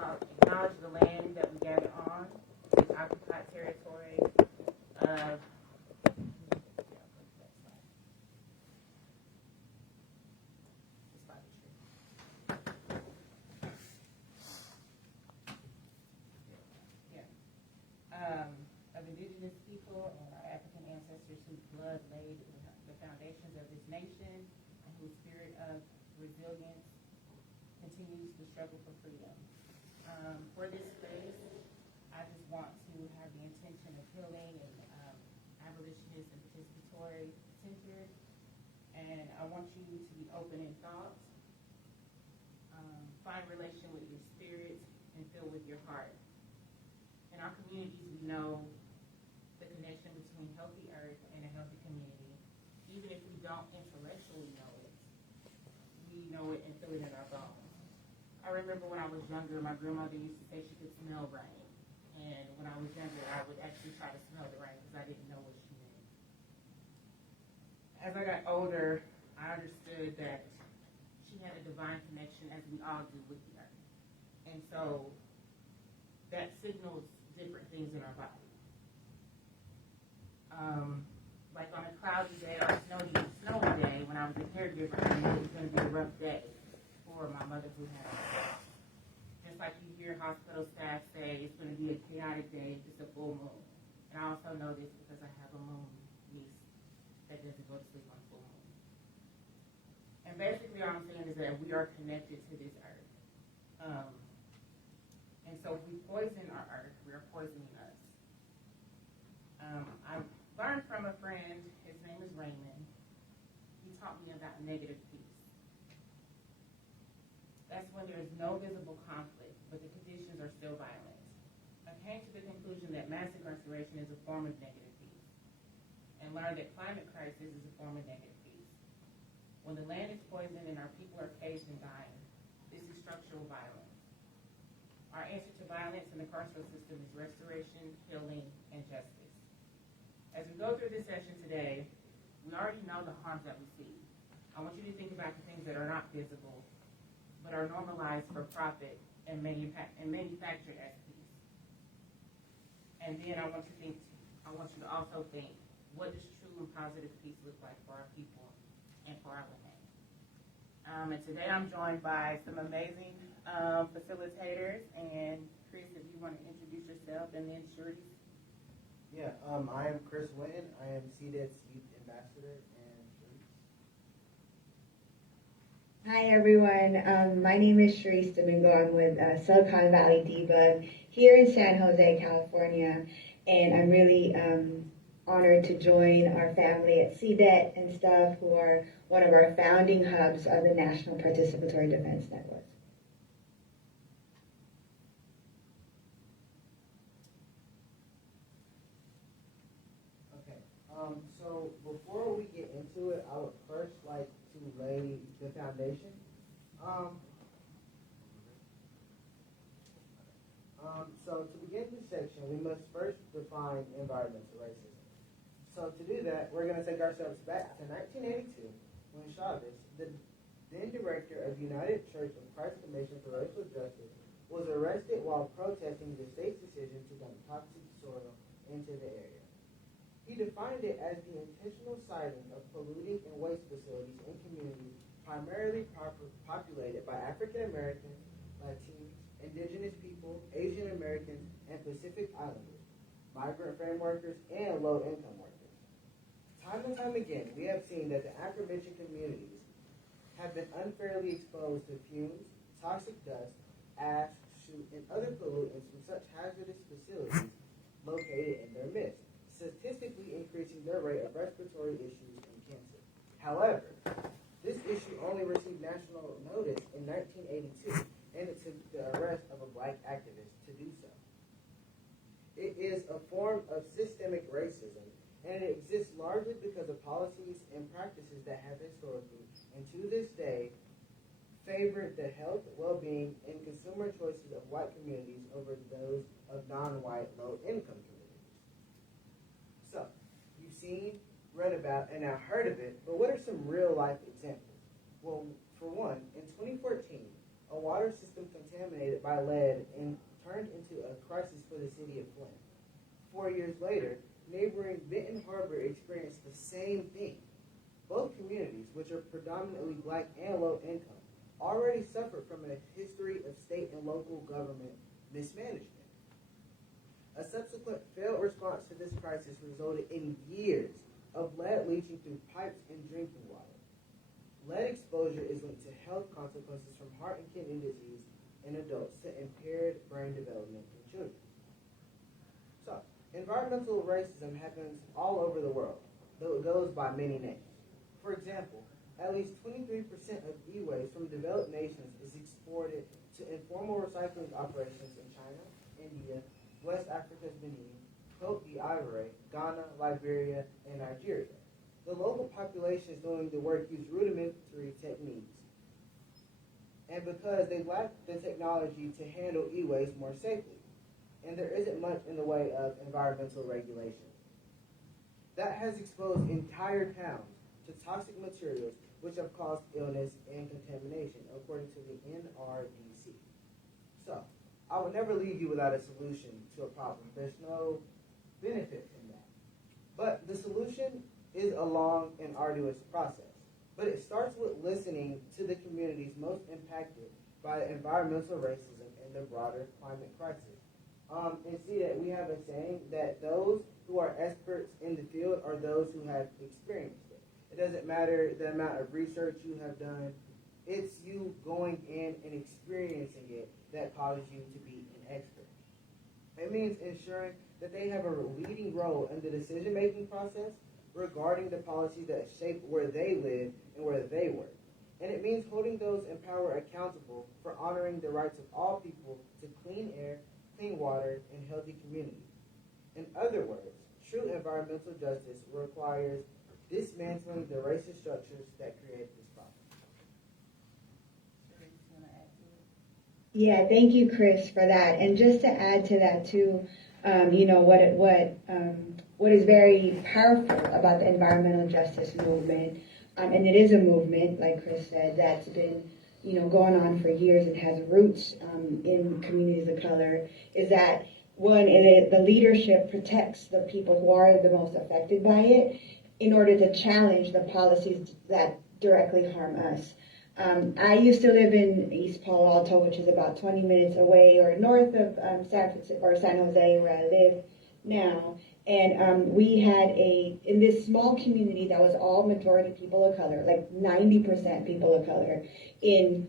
about acknowledge the land that we gather on, is occupied territory of of indigenous people and our African ancestors whose blood laid the foundations of this nation and whose spirit of resilience continues to struggle for freedom. For this space, I just want to have the intention of healing and abolitionist and participatory centered, and I want you to be open in thought, find relation with your spirit, and fill with your heart. In our communities, we know the connection between healthy earth and a healthy community. Even if we don't intellectually know it, we know it and feel it in our bones. I remember when I was younger, my grandmother used to say she could smell rain. And when I was younger, I would actually try to smell the rain because I didn't know what she meant. As I got older, I understood that she had a divine connection, as we all do, with the earth. And so that signals different things in our body. Like on a cloudy day or a snowy day, when I was a caregiver, I knew it was going to be a rough day for my mother who had a just like you hear hospital staff say, it's going to be a chaotic day, it's a full moon. And I also know this because I have a moon niece that doesn't go to sleep on full moon. And basically all I'm saying is that we are connected to this earth. And so if we poison our earth, we are poisoning us. I learned from a friend, his name is Raymond. He taught me about negative peace. That's when there is no visible conflict, but the conditions are still violent. I came to the conclusion that mass incarceration is a form of negative peace, and learned that climate crisis is a form of negative peace. When the land is poisoned and our people are caged and dying, this is structural violence. Our answer to violence in the carceral system is restoration, healing, and justice. As we go through this session today, we already know the harms that we see. I want you to think about the things that are not visible, but are normalized for profit and manufactured as peace. And then I want you to also think, what does true and positive peace look like for our people and for our land? And today I'm joined by some amazing facilitators. And Chris, if you want to introduce yourself, and then Shirley. Yeah, I am Chris Winton. I am CDET's Youth Ambassador, and Sharice. Hi everyone, my name is Sharice Domingo. I'm with Silicon Valley Debug here in San Jose, California, and I'm really honored to join our family at CDET and stuff, who are one of our founding hubs of the National Participatory Defense Network. So before we get into it, I would first like to lay the foundation. So to begin this section, we must first define environmental racism. So to do that, we're going to take ourselves back to 1982, when Chavez, the then director of the United Church of Christ Commission for Racial Justice, was arrested while protesting the state's decision to dump toxic soil into the area. He defined it as the intentional siting of polluting and waste facilities in communities primarily populated by African Americans, Latinos, indigenous people, Asian Americans, and Pacific Islanders, migrant farm workers, and low-income workers. Time and time again, we have seen that the aforementioned communities have been unfairly exposed to fumes, toxic dust, ash, soot, and other pollutants from such hazardous facilities located in their midst, statistically increasing their rate of respiratory issues and cancer. However, this issue only received national notice in 1982, and it took the arrest of a black activist to do so. It is a form of systemic racism, and it exists largely because of policies and practices that have historically, and to this day, favored the health, well-being, and consumer choices of white communities over those of non-white, low-income communities. So, you've seen, read about, and now heard of it, but what are some real-life examples? Well, for one, in 2014, a water system contaminated by lead and turned into a crisis for the city of Flint. 4 years later, neighboring Benton Harbor experienced the same thing. Both communities, which are predominantly black and low income, already suffered from a history of state and local government mismanagement. A subsequent failed response to this crisis resulted in years of lead leaching through pipes and drinking water. Lead exposure is linked to health consequences from heart and kidney disease in adults to impaired brain development in children. So, environmental racism happens all over the world, though it goes by many names. For example, at least 23% of e-waste from developed nations is exported to informal recycling operations in China, India, West Africa's Benin, Cote d'Ivoire, Ghana, Liberia, and Nigeria. The local populations doing the work use rudimentary techniques, and because they lack the technology to handle e-waste more safely, and there isn't much in the way of environmental regulation. That has exposed entire towns to toxic materials which have caused illness and contamination, according to the NRDC. So, I would never leave you without a solution to a problem. There's no benefit from that. But the solution is a long and arduous process. But it starts with listening to the communities most impacted by environmental racism and the broader climate crisis. In CDET, we have a saying that those who are experts in the field are those who have experienced it. It doesn't matter the amount of research you have done. It's you going in and experiencing it that causes you to be an expert. It means ensuring that they have a leading role in the decision-making process regarding the policies that shape where they live and where they work. And it means holding those in power accountable for honoring the rights of all people to clean air, clean water, and healthy communities. In other words, true environmental justice requires dismantling the racist structures that create this problem. Yeah, thank you, Chris, for that. And just to add to that too, what is very powerful about the environmental justice movement, and it is a movement, like Chris said, that's been going on for years and has roots in communities of color, is that one, the leadership protects the people who are the most affected by it in order to challenge the policies that directly harm us. I used to live in East Palo Alto, which is about 20 minutes away or north of San Jose, where I live now. And we had in this small community that was all majority people of color, like 90% people of color, in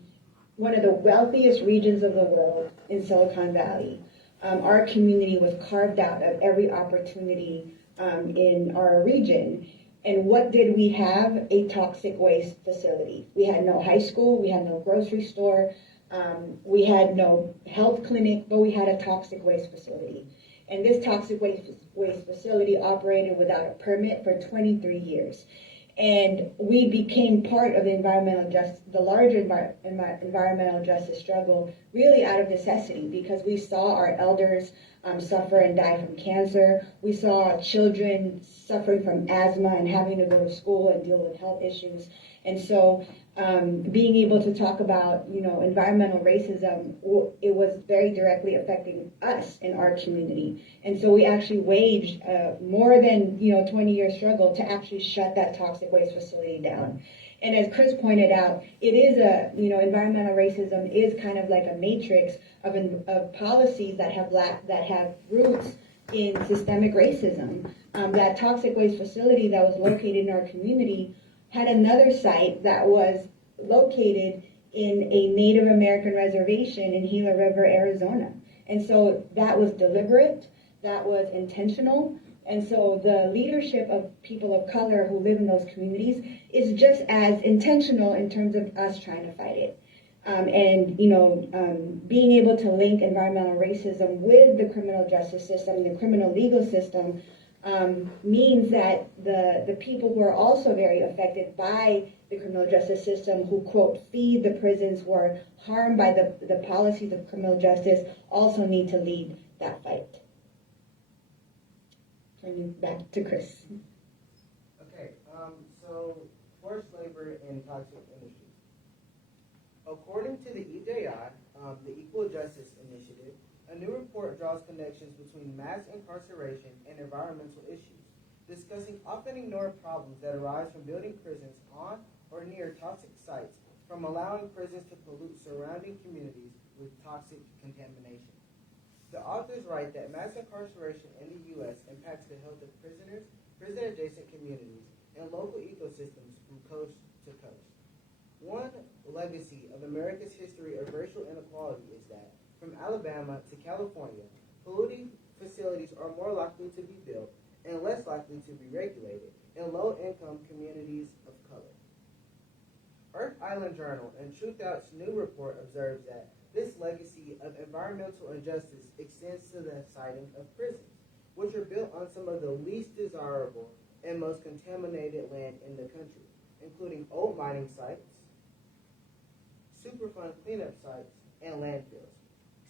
one of the wealthiest regions of the world in Silicon Valley. Our community was carved out of every opportunity in our region. And what did we have? A toxic waste facility. We had no high school, we had no grocery store, we had no health clinic, but we had a toxic waste facility. And this toxic waste facility operated without a permit for 23 years. And we became part of the larger environmental justice struggle really out of necessity, because we saw our elders suffer and die from cancer. We saw children suffering from asthma and having to go to school and deal with health issues. And so being able to talk about, environmental racism, it was very directly affecting us in our community. And so we actually waged more than, 20-year struggle to actually shut that toxic waste facility down. And as Chris pointed out, it is environmental racism is kind of like a matrix of policies that have roots in systemic racism. That toxic waste facility that was located in our community had another site that was located in a Native American reservation in Gila River, Arizona. And so that was deliberate, that was intentional. And so the leadership of people of color who live in those communities is just as intentional in terms of us trying to fight it. Being able to link environmental racism with the criminal justice system, the criminal legal system, means that the people who are also very affected by the criminal justice system, who, quote, feed the prisons, who are harmed by the policies of criminal justice, also need to lead that fight. Turning back to Chris. Okay, so forced labor in toxic industries. According to the EJI, the Equal Justice Initiative, a new report draws connections between mass incarceration and environmental issues, discussing often ignored problems that arise from building prisons on or near toxic sites, from allowing prisons to pollute surrounding communities with toxic contamination. The authors write that mass incarceration in the U.S. impacts the health of prisoners, prison-adjacent communities, and local ecosystems from coast to coast. One legacy of America's history of racial inequality is that, from Alabama to California, polluting facilities are more likely to be built and less likely to be regulated in low-income communities of color. Earth Island Journal and Truthout's new report observes that this legacy of environmental injustice extends to the siting of prisons, which are built on some of the least desirable and most contaminated land in the country, including old mining sites, Superfund cleanup sites, and landfills.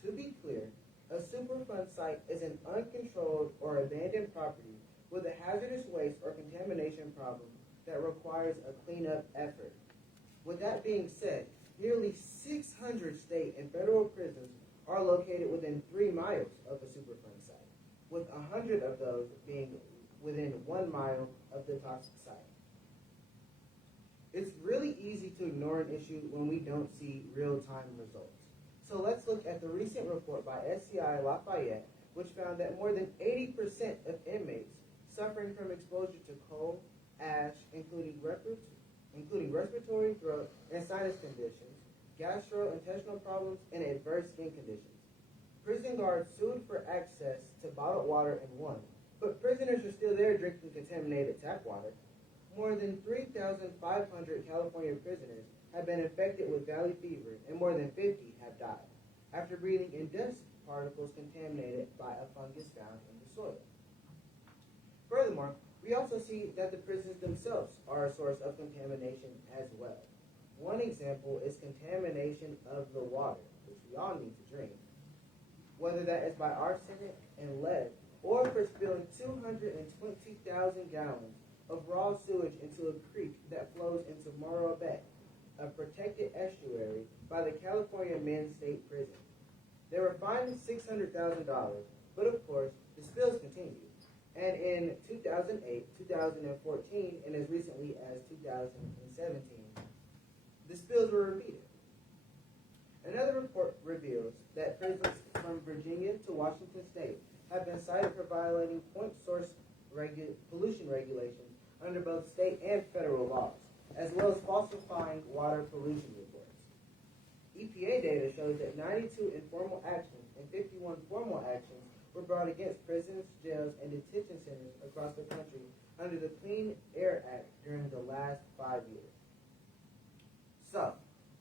To be clear, a Superfund site is an uncontrolled or abandoned property with a hazardous waste or contamination problem that requires a cleanup effort. With that being said, nearly 600 state and federal prisons are located within 3 miles of a Superfund site, with 100 of those being within 1 mile of the toxic site. It's really easy to ignore an issue when we don't see real-time results. So let's look at the recent report by SCI Lafayette, which found that more than 80% of inmates suffering from exposure to coal, ash, including respiratory, throat, and sinus conditions, gastrointestinal problems, and adverse skin conditions. Prison guards sued for access to bottled water and won, but prisoners are still there drinking contaminated tap water. More than 3,500 California prisoners have been infected with valley fever, and more than 50 have died after breathing in dust particles contaminated by a fungus found in the soil. Furthermore, we also see that the prisons themselves are a source of contamination as well. One example is contamination of the water, which we all need to drink, whether that is by arsenic and lead, or for spilling 220,000 gallons of raw sewage into a creek that flows into Morro Bay, a protected estuary by the California Men's State Prison. They were fined $600,000, but of course, the spills continued. And in 2008, 2014, and as recently as 2017, the spills were repeated. Another report reveals that prisons from Virginia to Washington State have been cited for violating point source pollution regulations under both state and federal laws, as well as falsifying water pollution reports. EPA data shows that 92 informal actions and 51 formal actions were brought against prisons, jails, and detention centers across the country under the Clean Air Act during the last 5 years. So,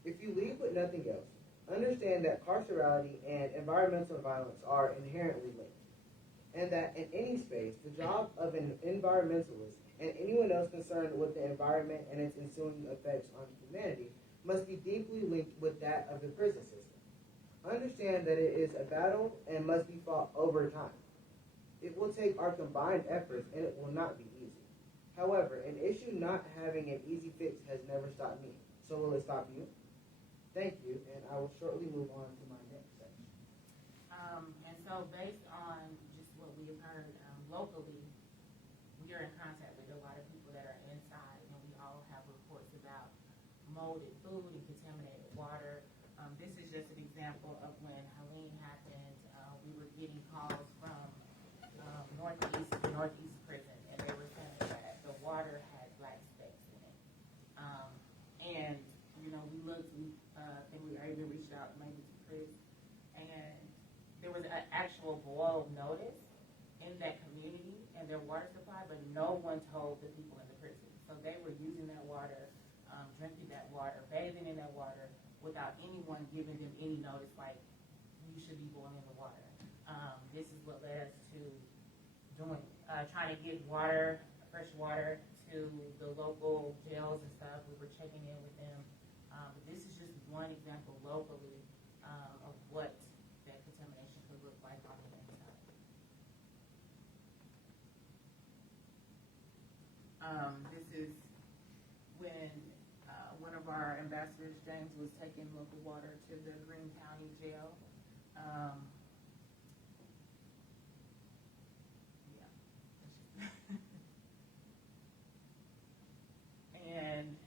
if you leave with nothing else, understand that carcerality and environmental violence are inherently linked, and that in any space, the job of an environmentalist and anyone else concerned with the environment and its ensuing effects on humanity must be deeply linked with that of the prison system. Understand that it is a battle and must be fought over time. It will take our combined efforts, and it will not be easy. However, an issue not having an easy fix has never stopped me. So will it stop you? Thank you, and I will shortly move on to my next section. And so based on just what we have heard locally, we are in contact with a lot of people that are inside, and we all have reports about molded food and contaminated water. This is just an example of when Helene happened. We were getting calls from Northeast prison, and they were saying that the water had black specks in it. And we looked. I think we even reached out maybe to Chris, and there was an actual boil notice in that community and their water supply, but no one told the people in the prison. So they were using that water, drinking that water, bathing in that water, without anyone giving them any notice, like, you should be boiling the water. This is what led us to trying to get fresh water to the local jails and stuff. We were checking in with them. But this is just one example locally of what that contamination could look like on the inside. This is when one of our ambassadors, James, was taking local water to the Greene County Jail. And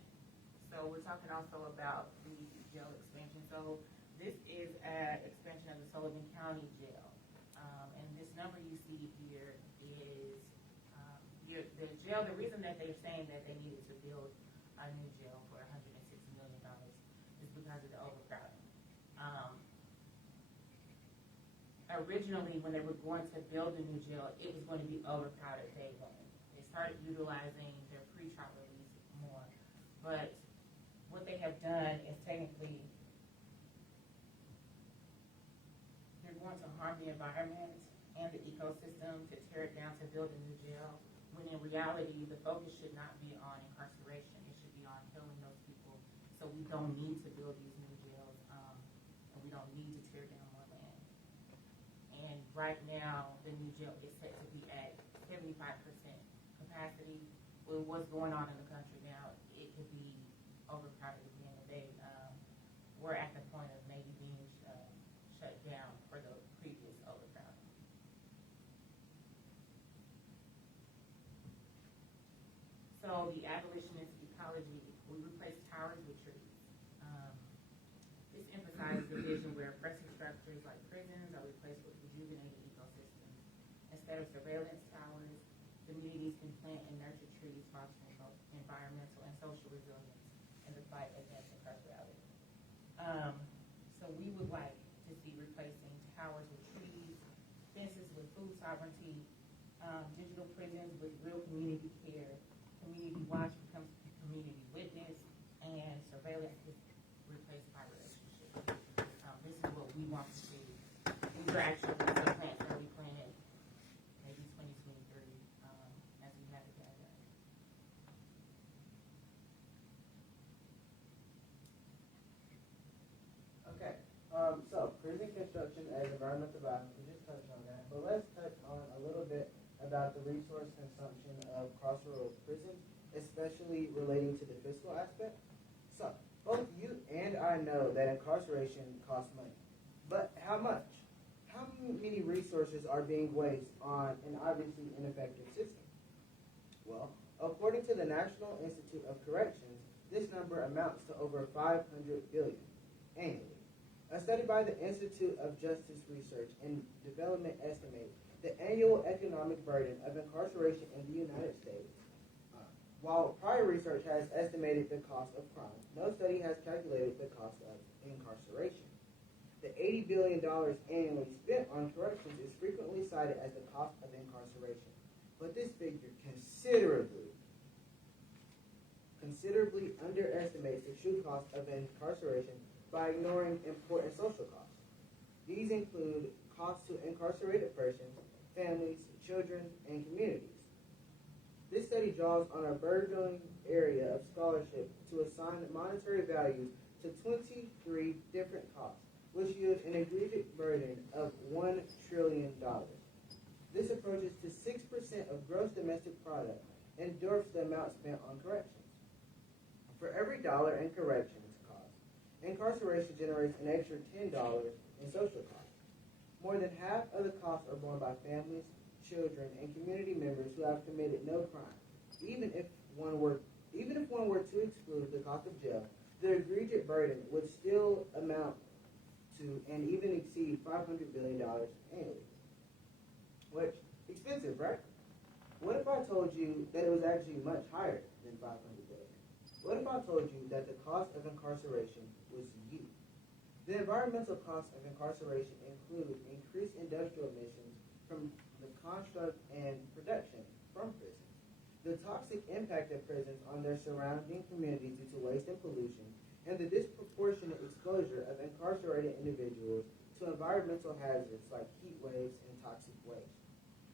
so we're talking also about the jail expansion. So this is an expansion of the Sullivan County Jail. And this number you see here is the jail. The reason that they're saying that they needed to build a new jail for $160 million is because of the overcrowding. Originally, when they were going to build a new jail, it was going to be overcrowded day one. They started utilizing their pretrial release more. But what they have done is technically they're going to harm the environment and the ecosystem to tear it down to build a new jail, when in reality the focus should not be on incarceration. It should be on killing those people. So we don't need to build these new jails, and we don't need to tear down more land. And right now the new jail is set to be at 75% capacity. With what's going on in the country now, it could be overcrowded again. We're at the point of maybe being shut down for the previous overcrowding. So the abolitionist ecology, we replace towers with trees. This emphasizes the vision where oppressive structures like prisons are replaced with rejuvenated ecosystems. Instead of surveillance towers, communities can plant and nurture trees, fostering both environmental and social resilience in the fight against incarceration. So we would like to see replacing towers with trees, fences with food sovereignty, digital prisons with real community care, community watch becomes community witness, and surveillance is replaced by relationship. This is what we want to see. These are actually the plants that we planted maybe 2023 as we have it together. Okay, so prison construction as environmental violence, we just touched on that, but let's touch on a little bit about the resource consumption of carceral prisons, especially relating to the fiscal aspect. So, both you and I know that incarceration costs money, but how much? How many resources are being wasted on an obviously ineffective system? Well, according to the National Institute of Corrections, this number amounts to over $500 billion annually. A study by the Institute of Justice Research and Development estimates the annual economic burden of incarceration in the United States. While prior research has estimated the cost of crime, no study has calculated the cost of incarceration. The $80 billion annually spent on corrections is frequently cited as the cost of incarceration, but this figure considerably underestimates the true cost of incarceration by ignoring important social costs. These include costs to incarcerated persons, families, children, and communities. This study draws on a burgeoning area of scholarship to assign monetary values to 23 different costs, which yield an aggregate burden of $1 trillion. This approaches to 6% of gross domestic product and dwarfs the amount spent on corrections. For every dollar in corrections cost, incarceration generates an extra $10 in social costs. More than half of the costs are borne by families, children, and community members who have committed no crime. Even if one were to exclude the cost of jail, the aggregate burden would still amount to and even exceed $500 billion annually. Which, expensive, right? What if I told you that it was actually much higher than $500 billion? What if I told you that the cost of incarceration was you? The environmental costs of incarceration include increased industrial emissions from the construct and production from prisons, the toxic impact of prisons on their surrounding communities due to waste and pollution, and the disproportionate exposure of incarcerated individuals to environmental hazards like heat waves and toxic waste.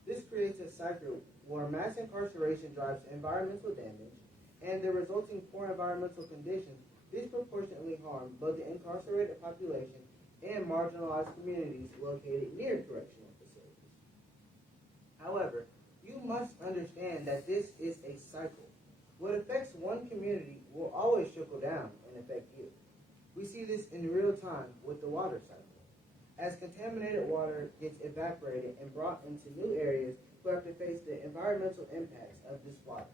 This creates a cycle where mass incarceration drives environmental damage, and the resulting poor environmental conditions disproportionately harm both the incarcerated population and marginalized communities located near correctional facilities. However, you must understand that this is a cycle. What affects one community will always trickle down and affect you. We see this in real time with the water cycle. As contaminated water gets evaporated and brought into new areas who have to face the environmental impacts of this water.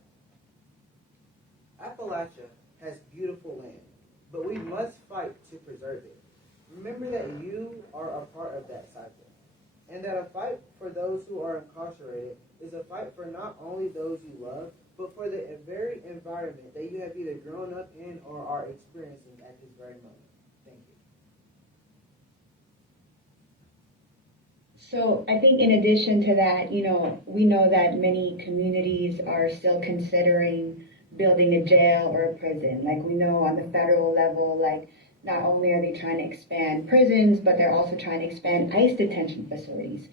Appalachia has beautiful land, but we must fight to preserve it. Remember that you are a part of that cycle, and that a fight for those who are incarcerated is a fight for not only those you love, but for the very environment that you have either grown up in or are experiencing at this very moment. Thank you. So I think in addition to that, we know that many communities are still considering building a jail or a prison. Like we know on the federal level, like not only are they trying to expand prisons, but they're also trying to expand ICE detention facilities.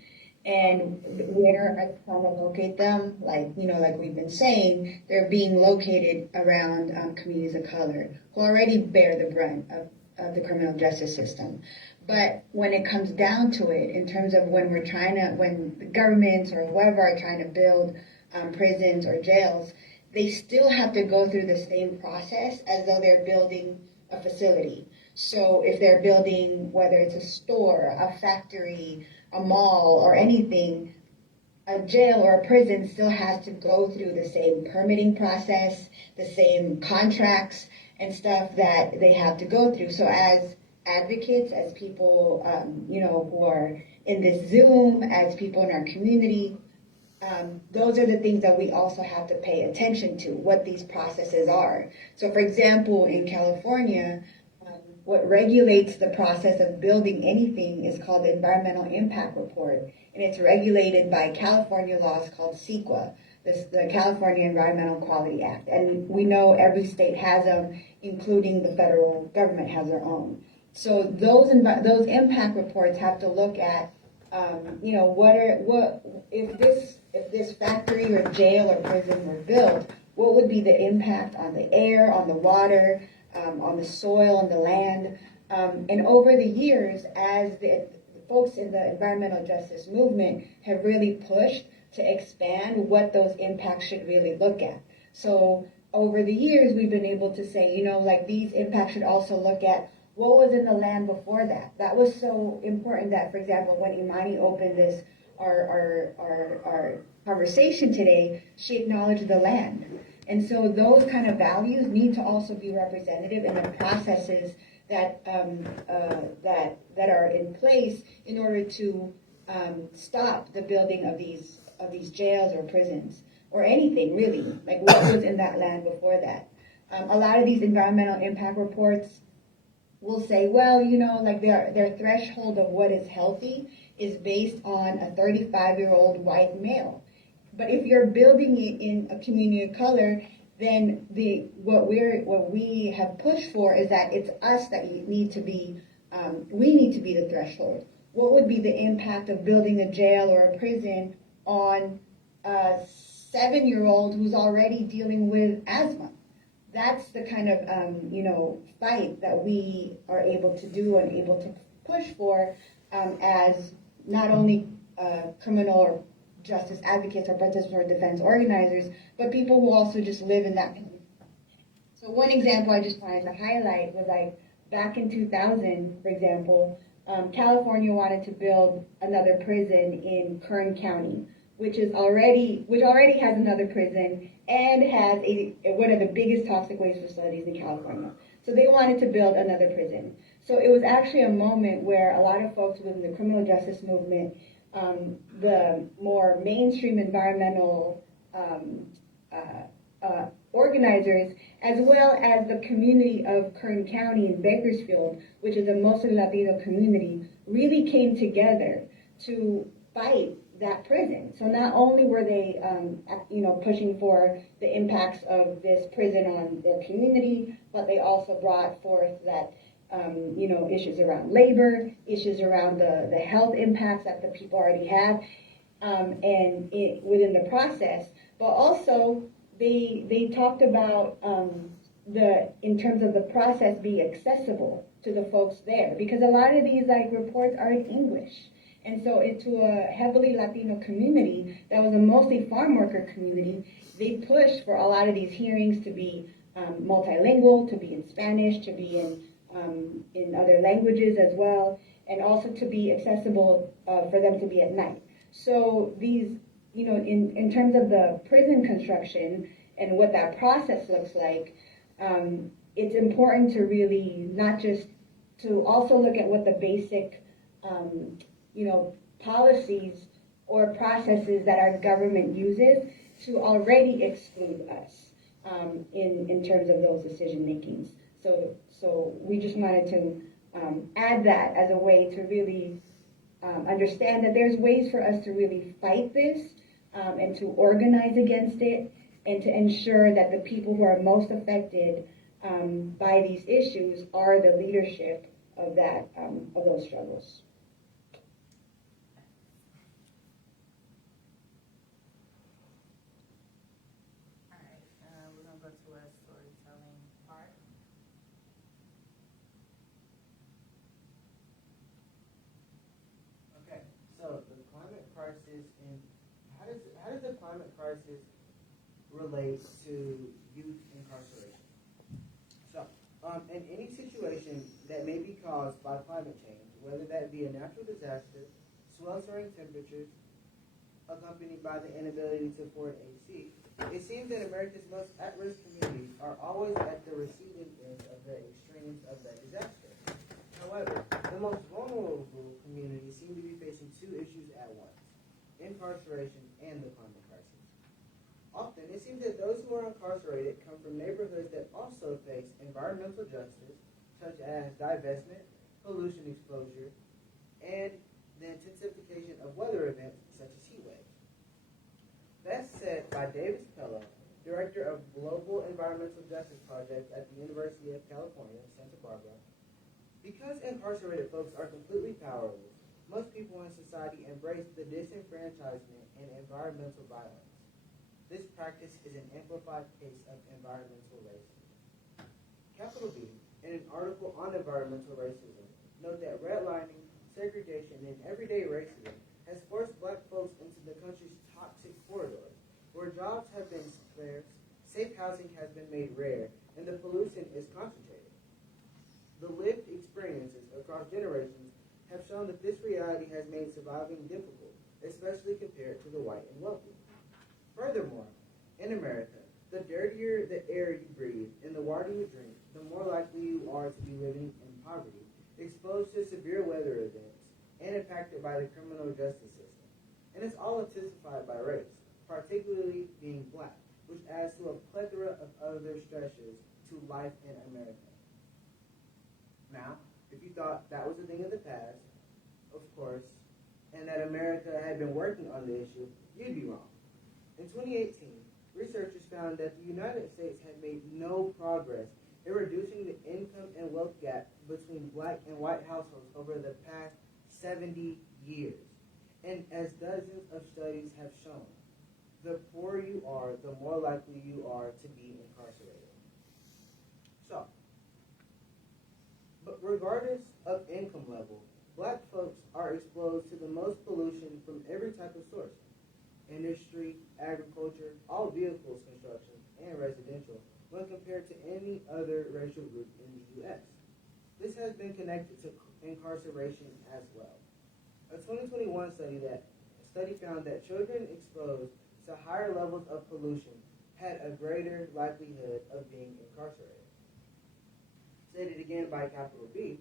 And where are trying to locate them? Like we've been saying, they're being located around communities of color who already bear the brunt of the criminal justice system. But when it comes down to it, in terms of when the governments or whoever are trying to build prisons or jails, they still have to go through the same process as though they're building a facility. So if they're building, whether it's a store, a factory, a mall, or anything, a jail or a prison still has to go through the same permitting process, the same contracts and stuff that they have to go through. So as advocates, as people, who are in this Zoom, as people in our community, those are the things that we also have to pay attention to, what these processes are. So for example, in California, what regulates the process of building anything is called the Environmental Impact Report, and it's regulated by California laws called CEQA, the California Environmental Quality Act. And we know every state has them, including the federal government has their own. So those impact reports have to look at, if this factory or jail or prison were built, what would be the impact on the air, on the water, on the soil, on the land. And over the years, as the folks in the environmental justice movement have really pushed to expand what those impacts should really look at. So over the years, we've been able to say, these impacts should also look at what was in the land before that. That was so important that, for example, when Imani opened our conversation today, she acknowledged the land. And so those kind of values need to also be representative in the processes that are in place in order to stop the building of these jails or prisons or anything really, like what was in that land before that. A lot of these environmental impact reports will say, well, their threshold of what is healthy is based on a 35-year-old white male. But if you're building it in a community of color, then what we have pushed for is that it's us that we need to be the threshold. What would be the impact of building a jail or a prison on a 7-year-old who's already dealing with asthma? That's the kind of fight that we are able to do and able to push for as not only criminal or justice advocates or participatory defense organizers, but people who also just live in that community. So one example I just wanted to highlight was back in 2000, for example, California wanted to build another prison in Kern County, which already has another prison and has one of the biggest toxic waste facilities in California. So they wanted to build another prison. So it was actually a moment where a lot of folks within the criminal justice movement, the more mainstream environmental organizers, as well as the community of Kern County in Bakersfield, which is a mostly Latino community, really came together to fight that prison. So not only were they, pushing for the impacts of this prison on their community, but they also brought forth that, issues around labor, issues around the health impacts that the people already have, within the process. But also, they talked about in terms of the process being accessible to the folks there, because a lot of these reports are in English. And so into a heavily Latino community that was a mostly farm worker community, they pushed for a lot of these hearings to be multilingual, to be in Spanish, to be in other languages as well, and also to be accessible for them to be at night. So these, in terms of the prison construction and what that process looks like, it's important to really not just to also look at what the basic, policies or processes that our government uses to already exclude us in terms of those decision makings. So we just wanted to add that as a way to really understand that there's ways for us to really fight this and to organize against it and to ensure that the people who are most affected by these issues are the leadership of that of those struggles. All right, we're gonna go to our storytelling part. Okay, so the climate crisis and how does the climate crisis relate to youth incarceration? So, in any situation that may be caused by climate change, whether that be a natural disaster, sweltering temperatures, accompanied by the inability to afford AC, it seems that America's most at-risk communities are always at the receiving end of the extremes of that disaster. However, the most vulnerable communities seem to be facing two issues at once: incarceration and the climate crisis. Often, it seems that those who are incarcerated come from neighborhoods that also face environmental justice, such as divestment, pollution exposure, and the intensification of weather events such as heat waves. That's said by Davis Pello, Director of Global Environmental Justice Project at the University of California, Santa Barbara. Because incarcerated folks are completely powerless, most people in society embrace the disenfranchisement and environmental violence. This practice is an amplified case of environmental racism. Capital B, in an article on environmental racism, note that redlining, segregation, and everyday racism has forced black folks into the country's toxic corridors, where jobs have been scarce, safe housing has been made rare, and the pollution is concentrated. The lived experiences across generations have shown that this reality has made surviving difficult, especially compared to the white and wealthy. Furthermore, in America, the dirtier the air you breathe and the water you drink, the more likely you are to be living in poverty, exposed to severe weather events, and impacted by the criminal justice system. And it's all intensified by race, particularly being black, which adds to a plethora of other stresses to life in America. Now, if you thought that was a thing of the past, of course, and that America had been working on the issue, you'd be wrong. In 2018, researchers found that the United States had made no progress in reducing the income and wealth gap between black and white households over the past 70 years. And as dozens of studies have shown, the poorer you are, the more likely you are to be incarcerated. So, but regardless of income level, black folks are exposed to the most pollution from every type of source: industry, agriculture, all vehicles construction, and residential, when compared to any other racial group in the U.S. This has been connected to incarceration as well. A 2021 study found that children exposed to higher levels of pollution had a greater likelihood of being incarcerated. Stated again by capital B,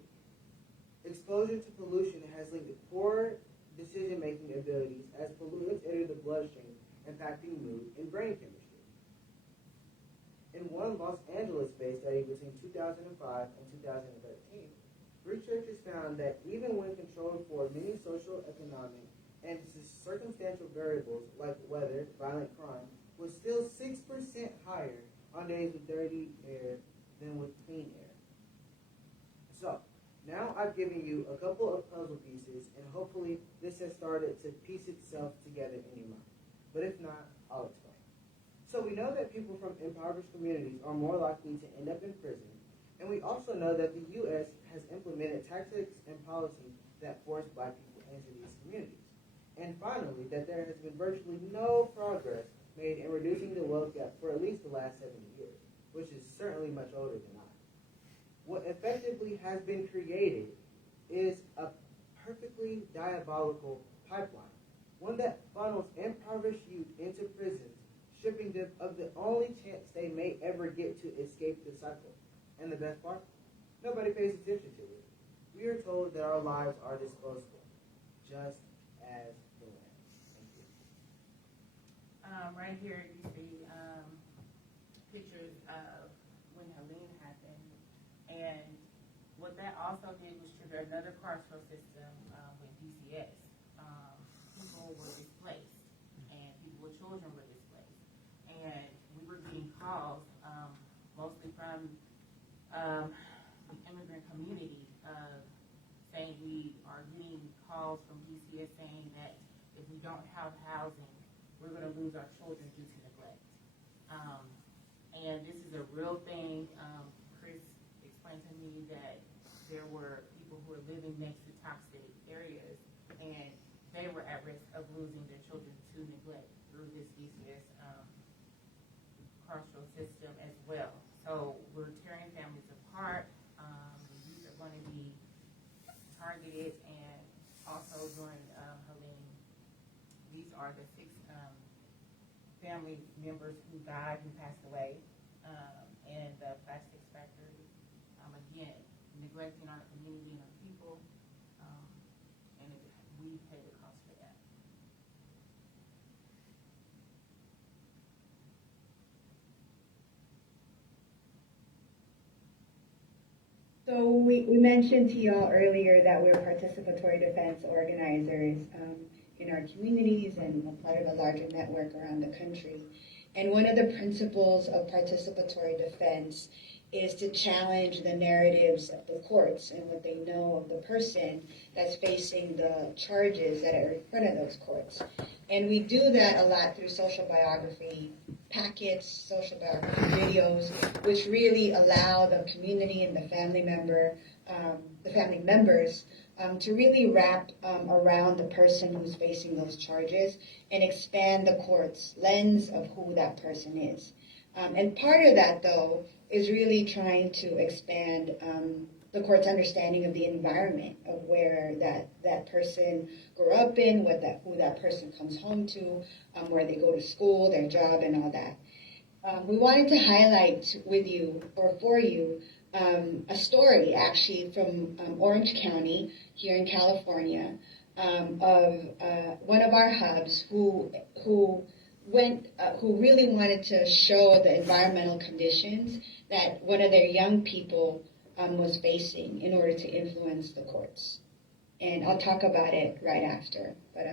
exposure to pollution has linked to poor decision-making abilities as pollutants enter the bloodstream, impacting mood and brain chemistry. In one Los Angeles-based study between 2005 and 2013, researchers found that even when controlled for many social, economic, and circumstantial variables like weather, violent crime, was still 6% higher on days with dirty air than with clean air. So, now I've given you a couple of puzzle pieces, and hopefully this has started to piece itself together in your mind. But if not, I'll explain. So we know that people from impoverished communities are more likely to end up in prison, and we also know that the U.S. has implemented tactics and policies that force black people into these communities. And finally, that there has been virtually no progress made in reducing the wealth gap for at least the last 70 years, which is certainly much older than I. What effectively has been created is a perfectly diabolical pipeline, one that funnels impoverished youth into prisons, stripping them of the only chance they may ever get to escape the cycle. And the best part? Nobody pays attention to it. We are told that our lives are disposable, just as the land. Thank you. Right here you see pictures of when Helene happened, and what that also did was trigger another carceral system with DCS. People were displaced, and people with children were displaced, and we were getting calls, mostly from the immigrant community, saying we are getting calls from DCS saying that if we don't have housing, we're going to lose our children due to neglect. And this is a real thing. Chris explained to me that there were people who were living next to toxic areas, and they were at risk of losing their children to neglect through this DCS carceral system as well. So we're tearing families apart. The youth are going to be targeted, and also during Helene, these are the 6 family members who died, who passed away, in the plastics factory. Again, neglecting our community and our people, and we pay the cost for that. So we mentioned to y'all earlier that we're participatory defense organizers in our communities and a part of a larger network around the country. And one of the principles of participatory defense is to challenge the narratives of the courts and what they know of the person that's facing the charges that are in front of those courts. And we do that a lot through social biography packets, social biography videos, which really allow the community and the family members to really wrap around the person who's facing those charges and expand the court's lens of who that person is. And part of that, though, is really trying to expand the court's understanding of the environment of where that person grew up in, who that person comes home to, where they go to school, their job, and all that. We wanted to highlight with you, or for you, a story actually from Orange County here in California of one of our hubs who really wanted to show the environmental conditions that one of their young people was facing in order to influence the courts. And I'll talk about it right after. But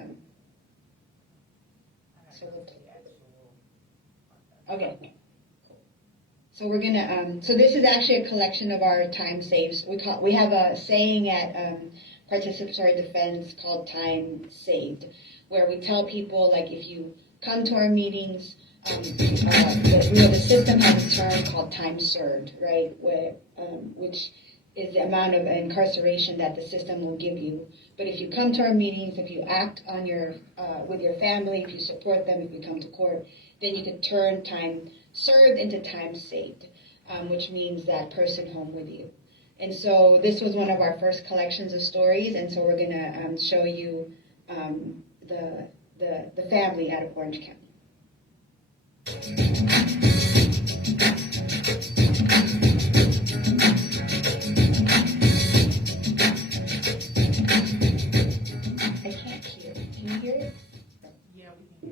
okay. So we're gonna. So this is actually a collection of our time saves. We have a saying at Participatory Defense called "Time Saved," where we tell people, like, if you come to our meetings, the system has a term called "time served," right? Which is the amount of incarceration that the system will give you. But if you come to our meetings, if you act on with your family, if you support them, if you come to court, then you can turn time served into time saved, which means that person home with you. And so this was one of our first collections of stories, and so we're going to show you the family out of Orange County.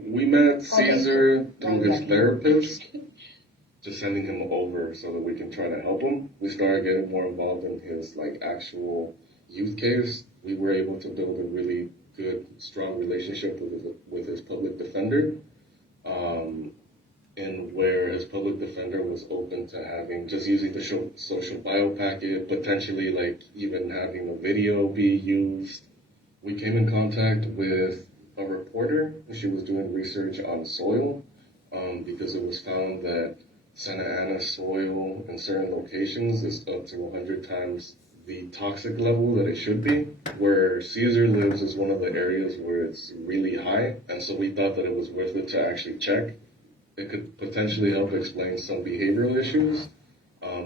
We met Caesar through his therapist, just sending him over so that we can try to help him. We started getting more involved in his actual youth case. We were able to build a really good, strong relationship with his public defender, and where his public defender was open to having, just using the social bio packet, potentially even having a video be used. We came in contact with a reporter. She was doing research on soil, because it was found that Santa Ana soil in certain locations is up to 100 times the toxic level that it should be. Where Caesar lives is one of the areas where it's really high, and so we thought that it was worth it to actually check. It could potentially help explain some behavioral issues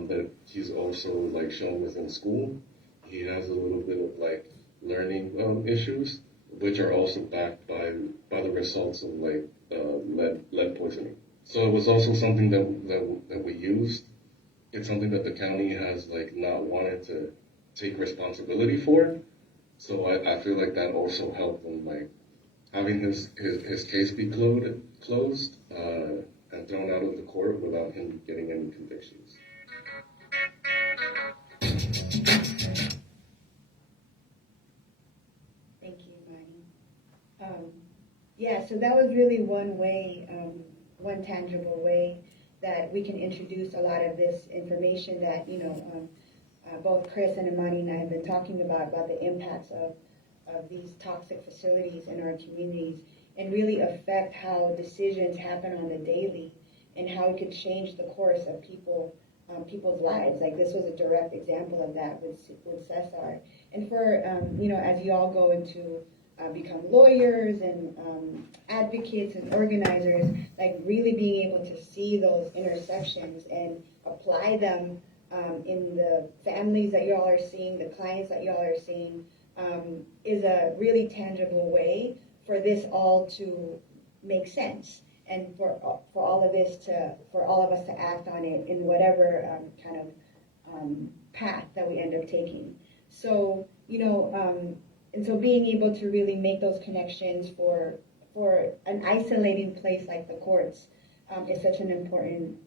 that he's also like shown within school. He has a little bit of like learning issues, which are also backed by the results of like lead poisoning. So it was also something that we used. It's something that the county has like not wanted to take responsibility for. So I feel like that also helped him, like having his case be closed and thrown out of the court without him getting any convictions. Thank you, Bonnie. Yeah, so that was really one way, one tangible way that we can introduce a lot of this information that, both Chris and Imani and I have been talking about the impacts of these toxic facilities in our communities, and really affect how decisions happen on the daily and how it could change the course of people's lives. Like this was a direct example of that with Cesar. And for, as you all go into become lawyers and advocates and organizers, like really being able to see those intersections and apply them in the families that y'all are seeing, the clients that y'all are seeing, is a really tangible way for this all to make sense, and for all of us to act on it in whatever kind of path that we end up taking. So and so being able to really make those connections for an isolating place like the courts is such an important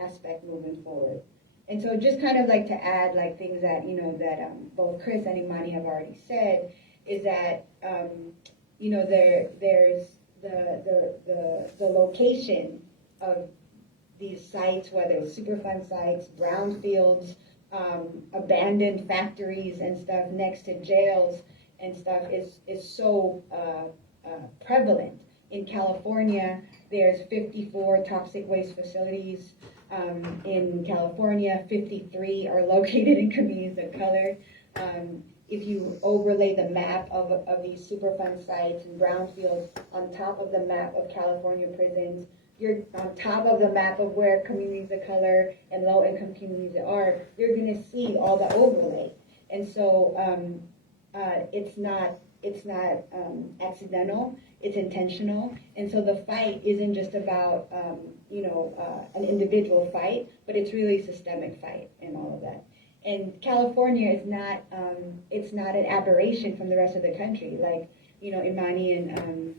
aspect moving forward. And so just kind of like to add like things that, that both Chris and Imani have already said, is that, there's the location of these sites, whether it's Superfund sites, brownfields, abandoned factories and stuff next to jails and stuff is so prevalent. In California, there's 54 toxic waste facilities. In California, 53 are located in communities of color. If you overlay the map of these Superfund sites and brownfields on top of the map of California prisons, you're on top of the map of where communities of color and low-income communities are, you're going to see all the overlay. And so it's not accidental, it's intentional. And so the fight isn't just about, an individual fight, but it's really a systemic fight and all of that. And California is not, it's not an aberration from the rest of the country. Like, Imani and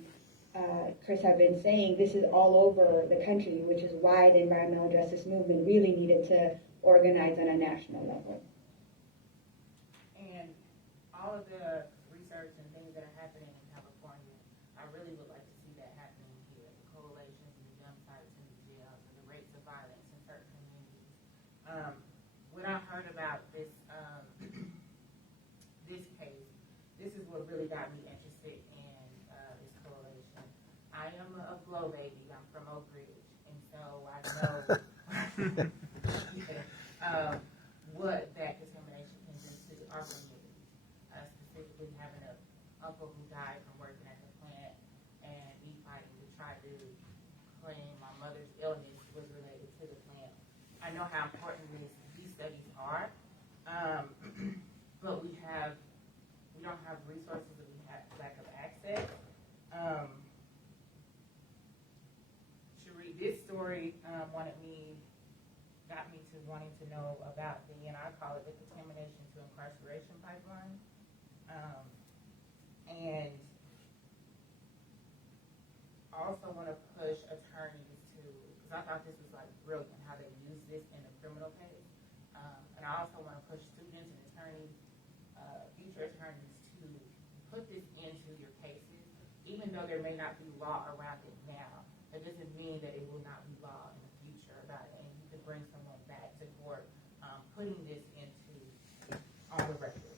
Chris have been saying, this is all over the country, which is why the environmental justice movement really needed to organize on a national level. And all of the research and things that are happening in California, I really would like to see that happening here. The coalitions and the dump sites and the jails and the rates of violence in certain communities. When I heard about this this case, this is what really got me interested in this coalition. I am a Glow baby. I'm from Oak Ridge, and so I know what that contamination can do to our communities. Specifically, having an uncle who died from working at the plant, and me fighting to try to claim my mother's illness was related to the plant. I know how important these studies are, but we don't have resources, and we have lack of access. Cherie, this story got me to wanting to know about and I call it the contamination to incarceration pipeline. And I also want to push attorneys to, because I thought this was like brilliant how they use this in a criminal case. And I also want to push students and attorneys, future attorneys, to put this into your cases, even though there may not be law around it now. That doesn't mean that it will not be law in the future about it, and you could bring someone back to court, putting this into on the record.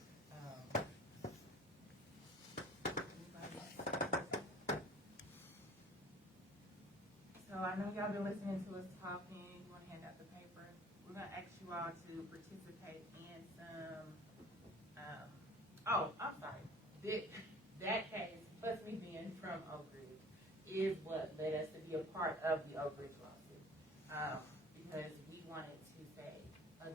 So I know y'all been listening to us talking. You want to hand out the paper? We're going to ask you all to participate in some I'm sorry. That case, plus me being from Oak Ridge, is what led us to be a part of the Oak Ridge lawsuit. Because we wanted to say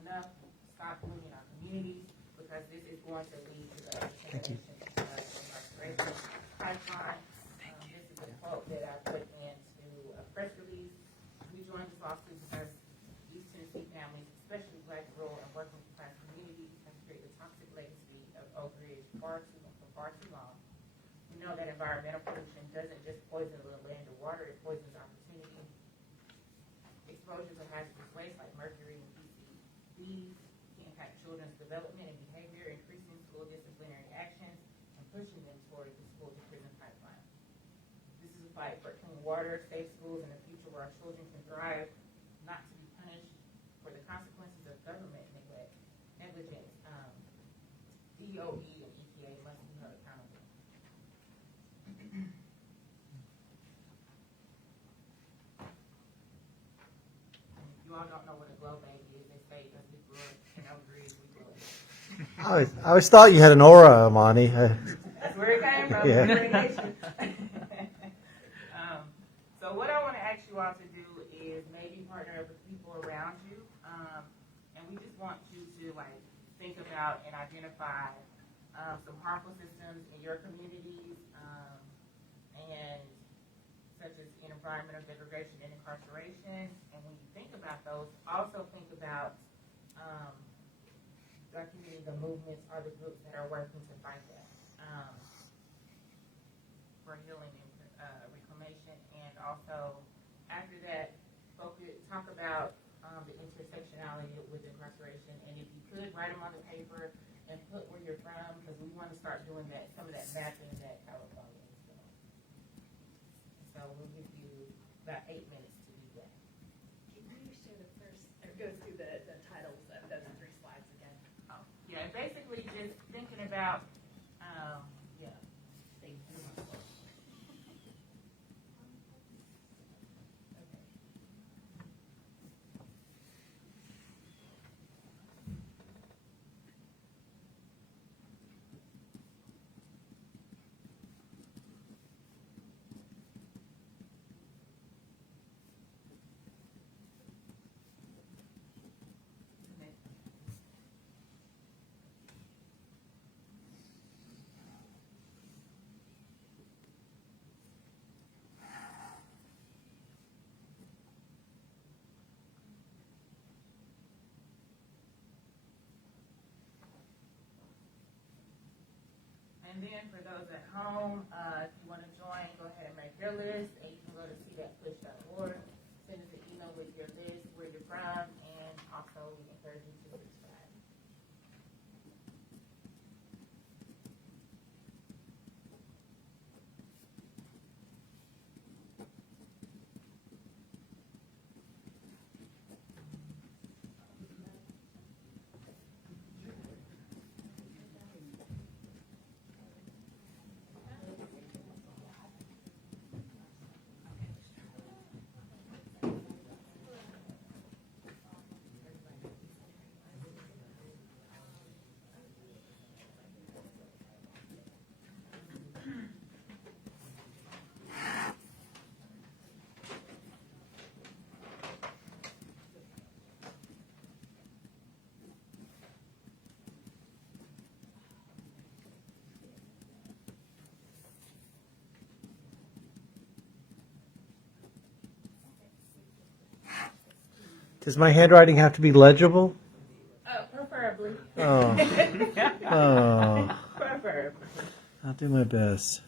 enough, stop polluting our communities, because this is going to lead to the incarceration pipeline. This is a quote that I put into a press release. We joined this lawsuit because East Tennessee families, especially Black, rural, and working class communities, have created a toxic legacy of Oak Ridge for far too long. We know that environmental pollution doesn't just poison the land or water; it poisons opportunity. Exposure to hazardous waste like mercury and PCBs can impact children's development and behavior, increasing school disciplinary actions and pushing them toward the school to prison pipeline. This is a fight for clean water, safe schools, and a future where our children can thrive, not to be punished for the consequences of government neglect, negligence. DOE and EPA must be held accountable. You all don't know what a glow baby is. They say because we grew up in Oak Ridge, we grew up. I always thought you had an aura, Amani. That's where it came from. Yeah. Radiation. So what I want to ask you all to do is maybe partner up with people around you, and we just want you to think about and identify some harmful systems in your communities, and such as environmental degradation and incarceration. And when you think about those, also think about documenting the movements or the groups that are working to fight that for healing and reclamation. And also, after that, talk about the intersectionality with incarceration. And if you could, write them on the paper and put where you're from, because we want to start doing that, some of that mapping that California is doing. So we'll give you about 8 minutes to do that. Can you share the first, or go through the titles of those 3 slides again? Oh, yeah, basically just thinking about, yeah. Thank you. And then for those at home, if you want to join, go ahead and make your list, and you can go to CDETpush.org, send us an email with your list, where you're from, and also we encourage you to subscribe. Does my handwriting have to be legible? Preferably. Oh. Oh. Preferably. I'll do my best.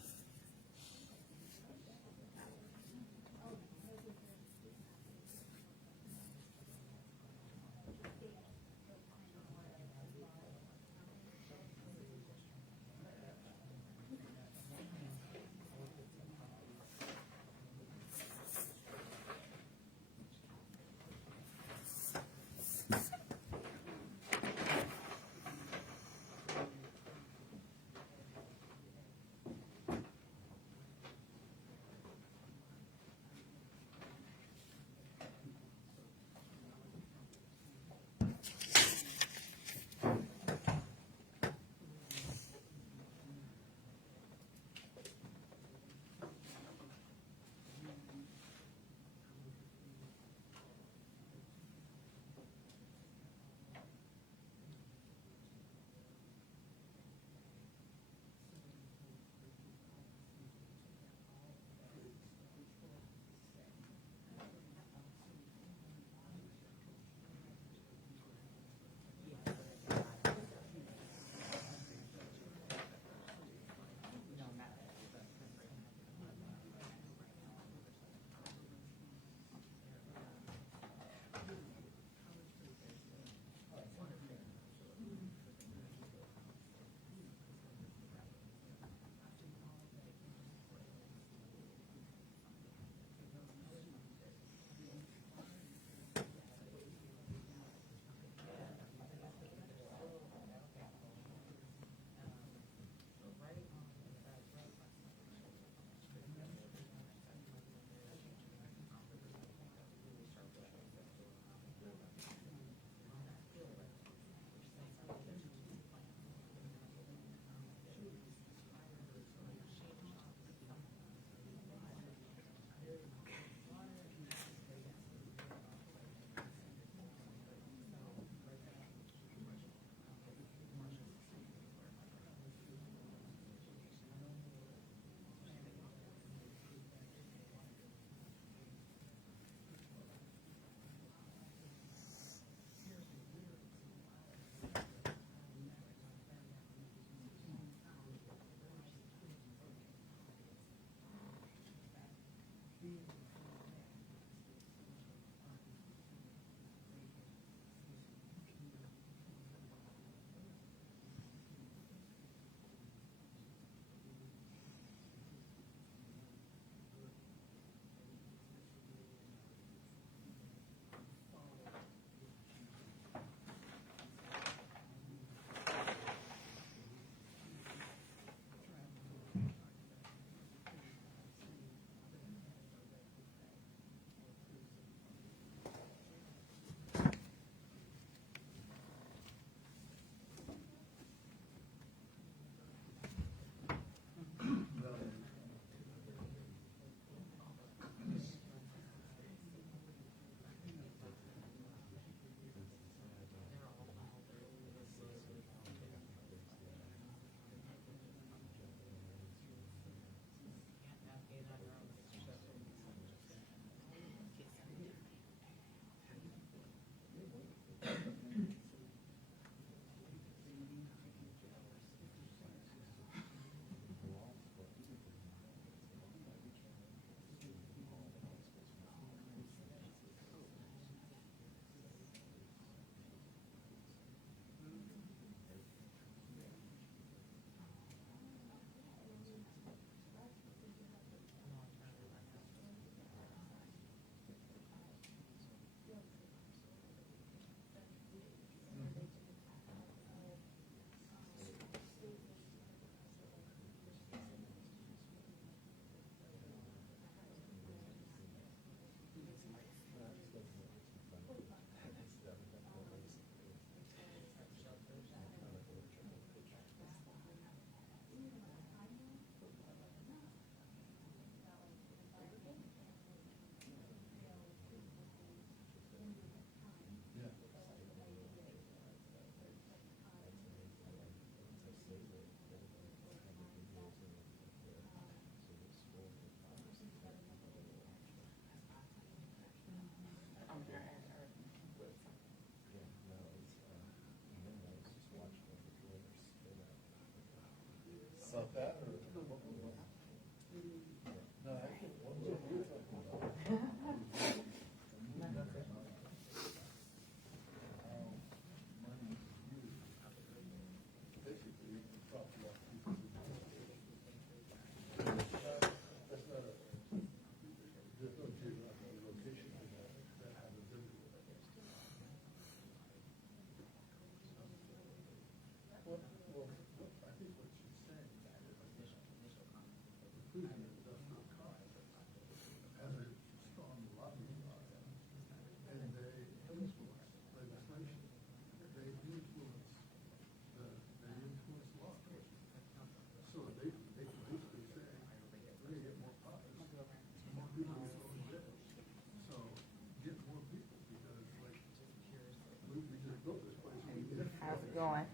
going?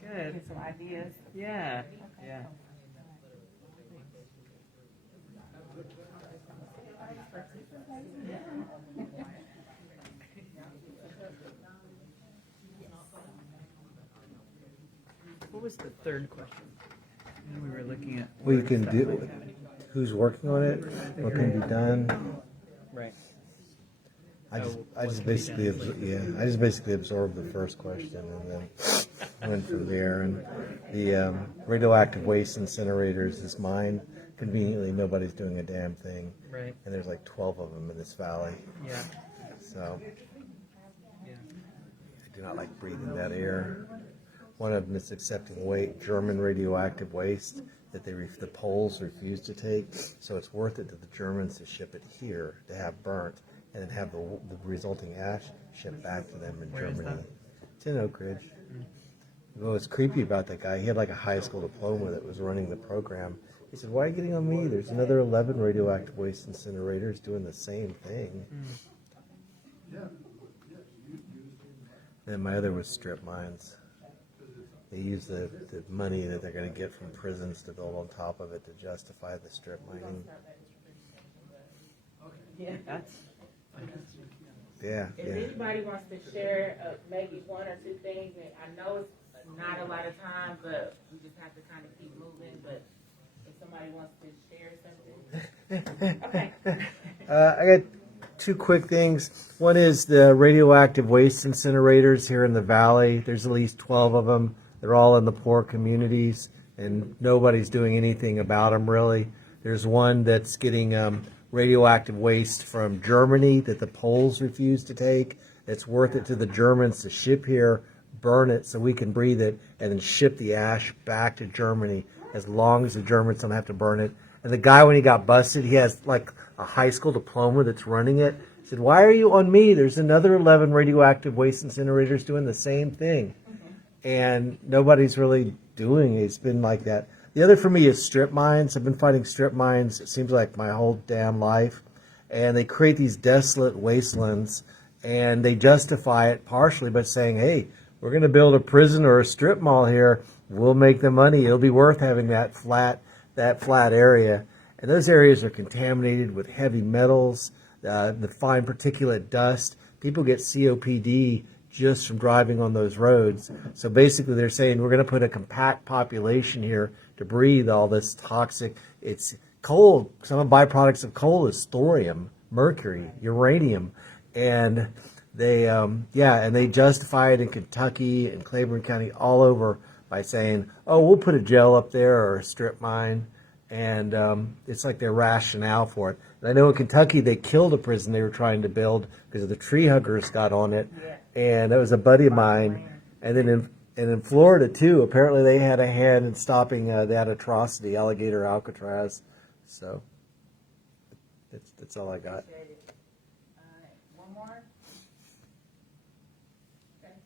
Good. Get some ideas. Yeah. Yeah. What was the third question? We were looking at. We can do. Who's working on it? What can be done? Right. I just basically absorbed the first question and then went from there. And the radioactive waste incinerators is mine. Conveniently, nobody's doing a damn thing. Right. And there's like 12 of them in this valley. Yeah. So Yeah. I do not like breathing that air. One of them is accepting German radioactive waste that the Poles refuse to take. So it's worth it to the Germans to ship it here to have burnt and then have the resulting ash shipped back to them in Where is Germany. that? It's in Oak Ridge. What was creepy about that guy, he had like a high school diploma that was running the program. He said, "Why are you getting on me? There's another 11 radioactive waste incinerators doing the same thing." And my other was strip mines. They use the money that they're going to get from prisons to build on top of it to justify the strip mining. Yeah. That's. Yeah, If yeah. anybody wants to share maybe one or two things, and I know it's not a lot of time, but we just have to kind of keep moving. But if somebody wants to share something, okay. I got two quick things. One is the radioactive waste incinerators here in the valley. There's at least 12 of them. They're all in the poor communities, and nobody's doing anything about them really. There's one that's getting radioactive waste from Germany that the Poles refuse to take. It's worth it to the Germans to ship here, burn it so we can breathe it, and then ship the ash back to Germany as long as the Germans don't have to burn it. And the guy, when he got busted, he has like a high school diploma that's running it. He said, "Why are you on me? There's another 11 radioactive waste incinerators doing the same thing." And nobody's really doing it. It's been like that. The other for me is strip mines. I've been fighting strip mines, it seems like my whole damn life. And they create these desolate wastelands, and they justify it partially by saying, "Hey, we're going to build a prison or a strip mall here. We'll make the money. It'll be worth having that flat area." And those areas are contaminated with heavy metals, the fine particulate dust. People get COPD just from driving on those roads. So basically they're saying we're going to put a compact population here to breathe all this toxic. It's coal. Some of the byproducts of coal is thorium, mercury, uranium. And they, and they justify it in Kentucky and Claiborne County all over by saying, "Oh, we'll put a jail up there or a strip mine." And it's like their rationale for it. And I know in Kentucky they killed a prison they were trying to build because the tree huggers got on it. And that was a buddy of mine. And then in Florida too, apparently they had a hand in stopping that atrocity, alligator Alcatraz. So that's all I got. Appreciate it. All right, one more. Okay.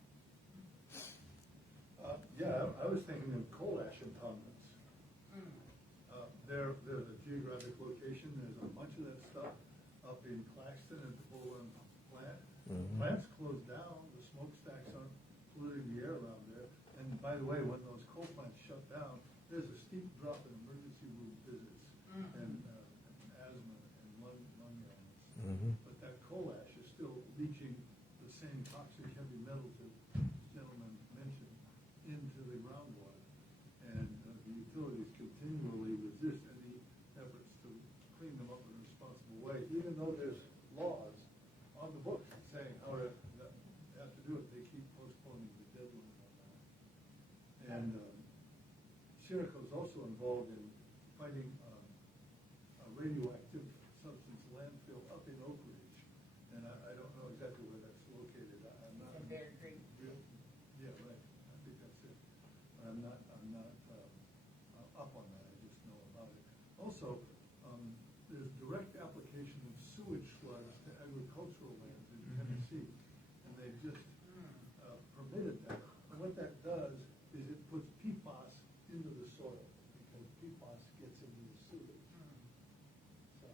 I was thinking of coal ash impoundments. They're the geographic location. There's a bunch of that stuff up in Claxton at the Boland plant. Plants closed down. The smokestacks aren't polluting the air around there. And by the way, when those coal plants shut down, there's a steep drop in emergency room visits and asthma and lung illness. But that coal ash is still leaching the same toxic heavy metals that this gentleman mentioned into the groundwater. And the utilities continually resist any efforts to clean them up in a responsible way, even though there's laws on the books saying how to have to do it. They keep postponing the deadline on that. And Sherico is also involved in fighting a radioactive substance landfill up in Oak Ridge. And I don't know exactly where that's located. I'm not. Bear Creek. Yeah, right. I think that's it. I'm not up on that. I just know about it. Also, there's direct application of sewage sludge to agricultural lands in Tennessee, and they've just permitted that. And what that does is it puts PFAS into the soil because PFAS gets into the sewage. So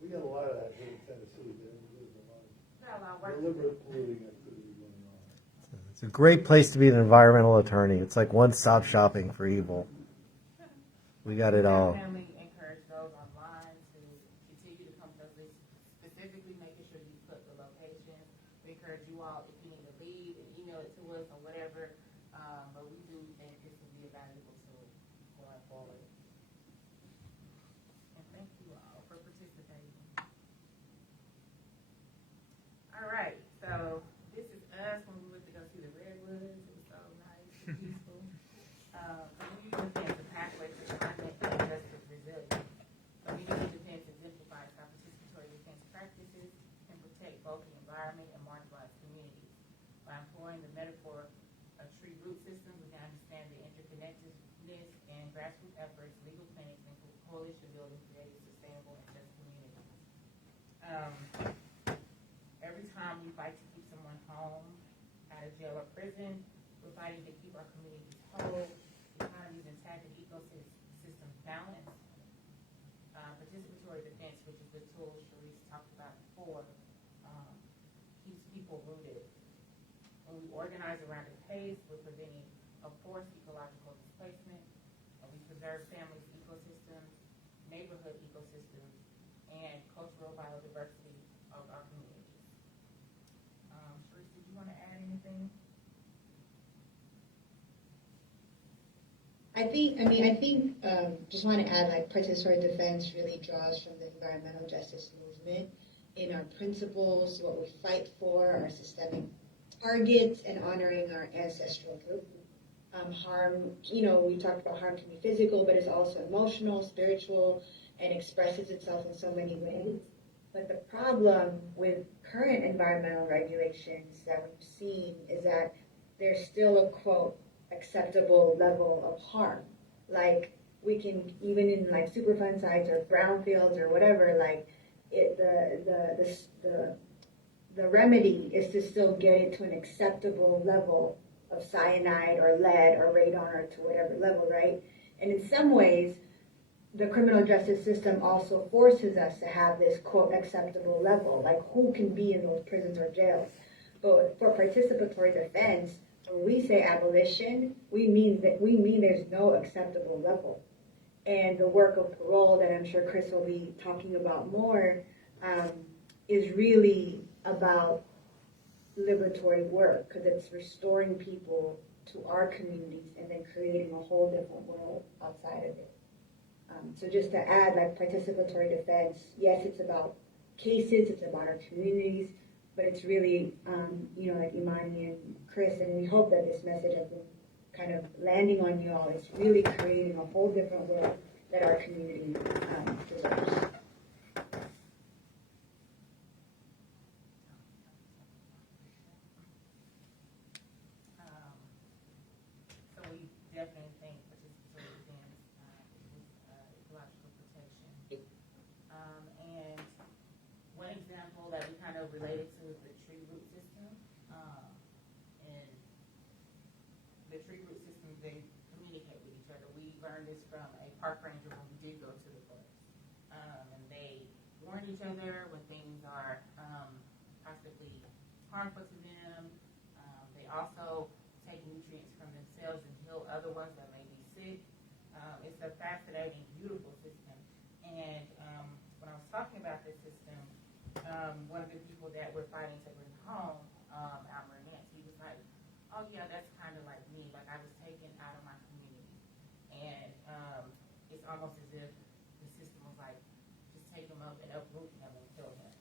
we got a lot of that here in Tennessee. There's a lot of deliberate polluting activity going on. It's a great place to be an environmental attorney. It's like one-stop shopping for evil. We got it all. Definitely encourage those online to continue to come to us, specifically making sure you put the location. We encourage you all, if you need to leave, and email it to us or whatever. But we do think this will be a valuable tool going forward. And thank you all for participating. All right, so this is us when we went to go see the redwoods. It was so nice and peaceful. Community defense, a pathway to climate and justice resilience. Community defense exemplifies how participatory defense practices can protect both the environment and marginalized communities. By employing the metaphor of tree root systems, we can understand the interconnectedness and grassroots efforts, legal clinics, and coalition building created sustainable and just communities. Every time we fight to keep someone home, out of jail or prison, we're fighting to keep our communities whole, economies intact, and ecosystems balanced. Participatory defense, which is the tool Sharice talked about before, keeps people rooted. When we organize around a case, we're preventing a forced ecological displacement, and we preserve families' ecosystems, neighborhood ecosystems, and cultural biodiversity of our communities. Sharice, did you want to add anything? I think, just want to add, like, participatory defense really draws from the environmental justice movement in our principles, what we fight for, our systemic targets, and honoring our ancestral group. Harm, we talked about harm can be physical, but it's also emotional, spiritual, and expresses itself in so many ways. But the problem with current environmental regulations that we've seen is that there's still a, quote, acceptable level of harm. Like, we can, even in like Superfund sites or brownfields or whatever, like the remedy is to still get it to an acceptable level of cyanide or lead or radon or to whatever level, right? And in some ways, the criminal justice system also forces us to have this, quote, acceptable level, like who can be in those prisons or jails. But for participatory defense, when we say abolition, we mean there's no acceptable level. And the work of parole that I'm sure Chris will be talking about more is really about liberatory work, because it's restoring people to our communities and then creating a whole different world outside of it. So just to add, like, participatory defense, yes, it's about cases, it's about our communities, but it's really, like Imani and Chris, and we hope that this message has been kind of landing on you all. It's really creating a whole different world that our community deserves. So we definitely think participatory defense is ecological protection. And one example that we kind of related to is the tree root system. And the tree root systems, they communicate with each other. We learned this from a park ranger when we did go to the forest. And they warn each other when things are possibly harmful to them. They also take nutrients from themselves and heal other ones that may be sick. It's a fascinating, beautiful system. And when I was talking about this system, one of the people that we're fighting to bring home, Almer Nance, he was like, oh yeah, that's kind of like me. Like, I was taken out of my community. And it's almost as if the system was like, just take him up and uproot him and kill him.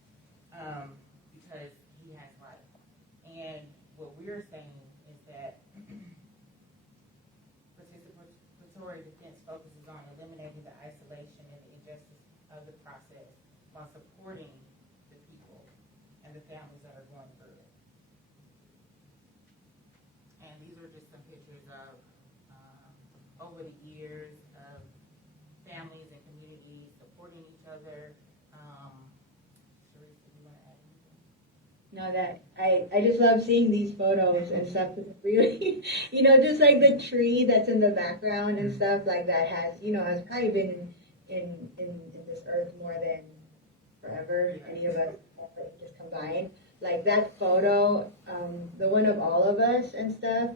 Because he has life. And what we're saying is that participatory defense focuses on eliminating the isolation and the injustice of the process while supporting the people and the families that are going through it. And these are just some pictures of over the years of families and communities supporting each other. Sharice, do you want to add anything? No, that I just love seeing these photos and stuff. Really, just like the tree that's in the background and stuff like that has probably been in this earth more than forever. Any of us just combined. like that photo, the one of all of us and stuff,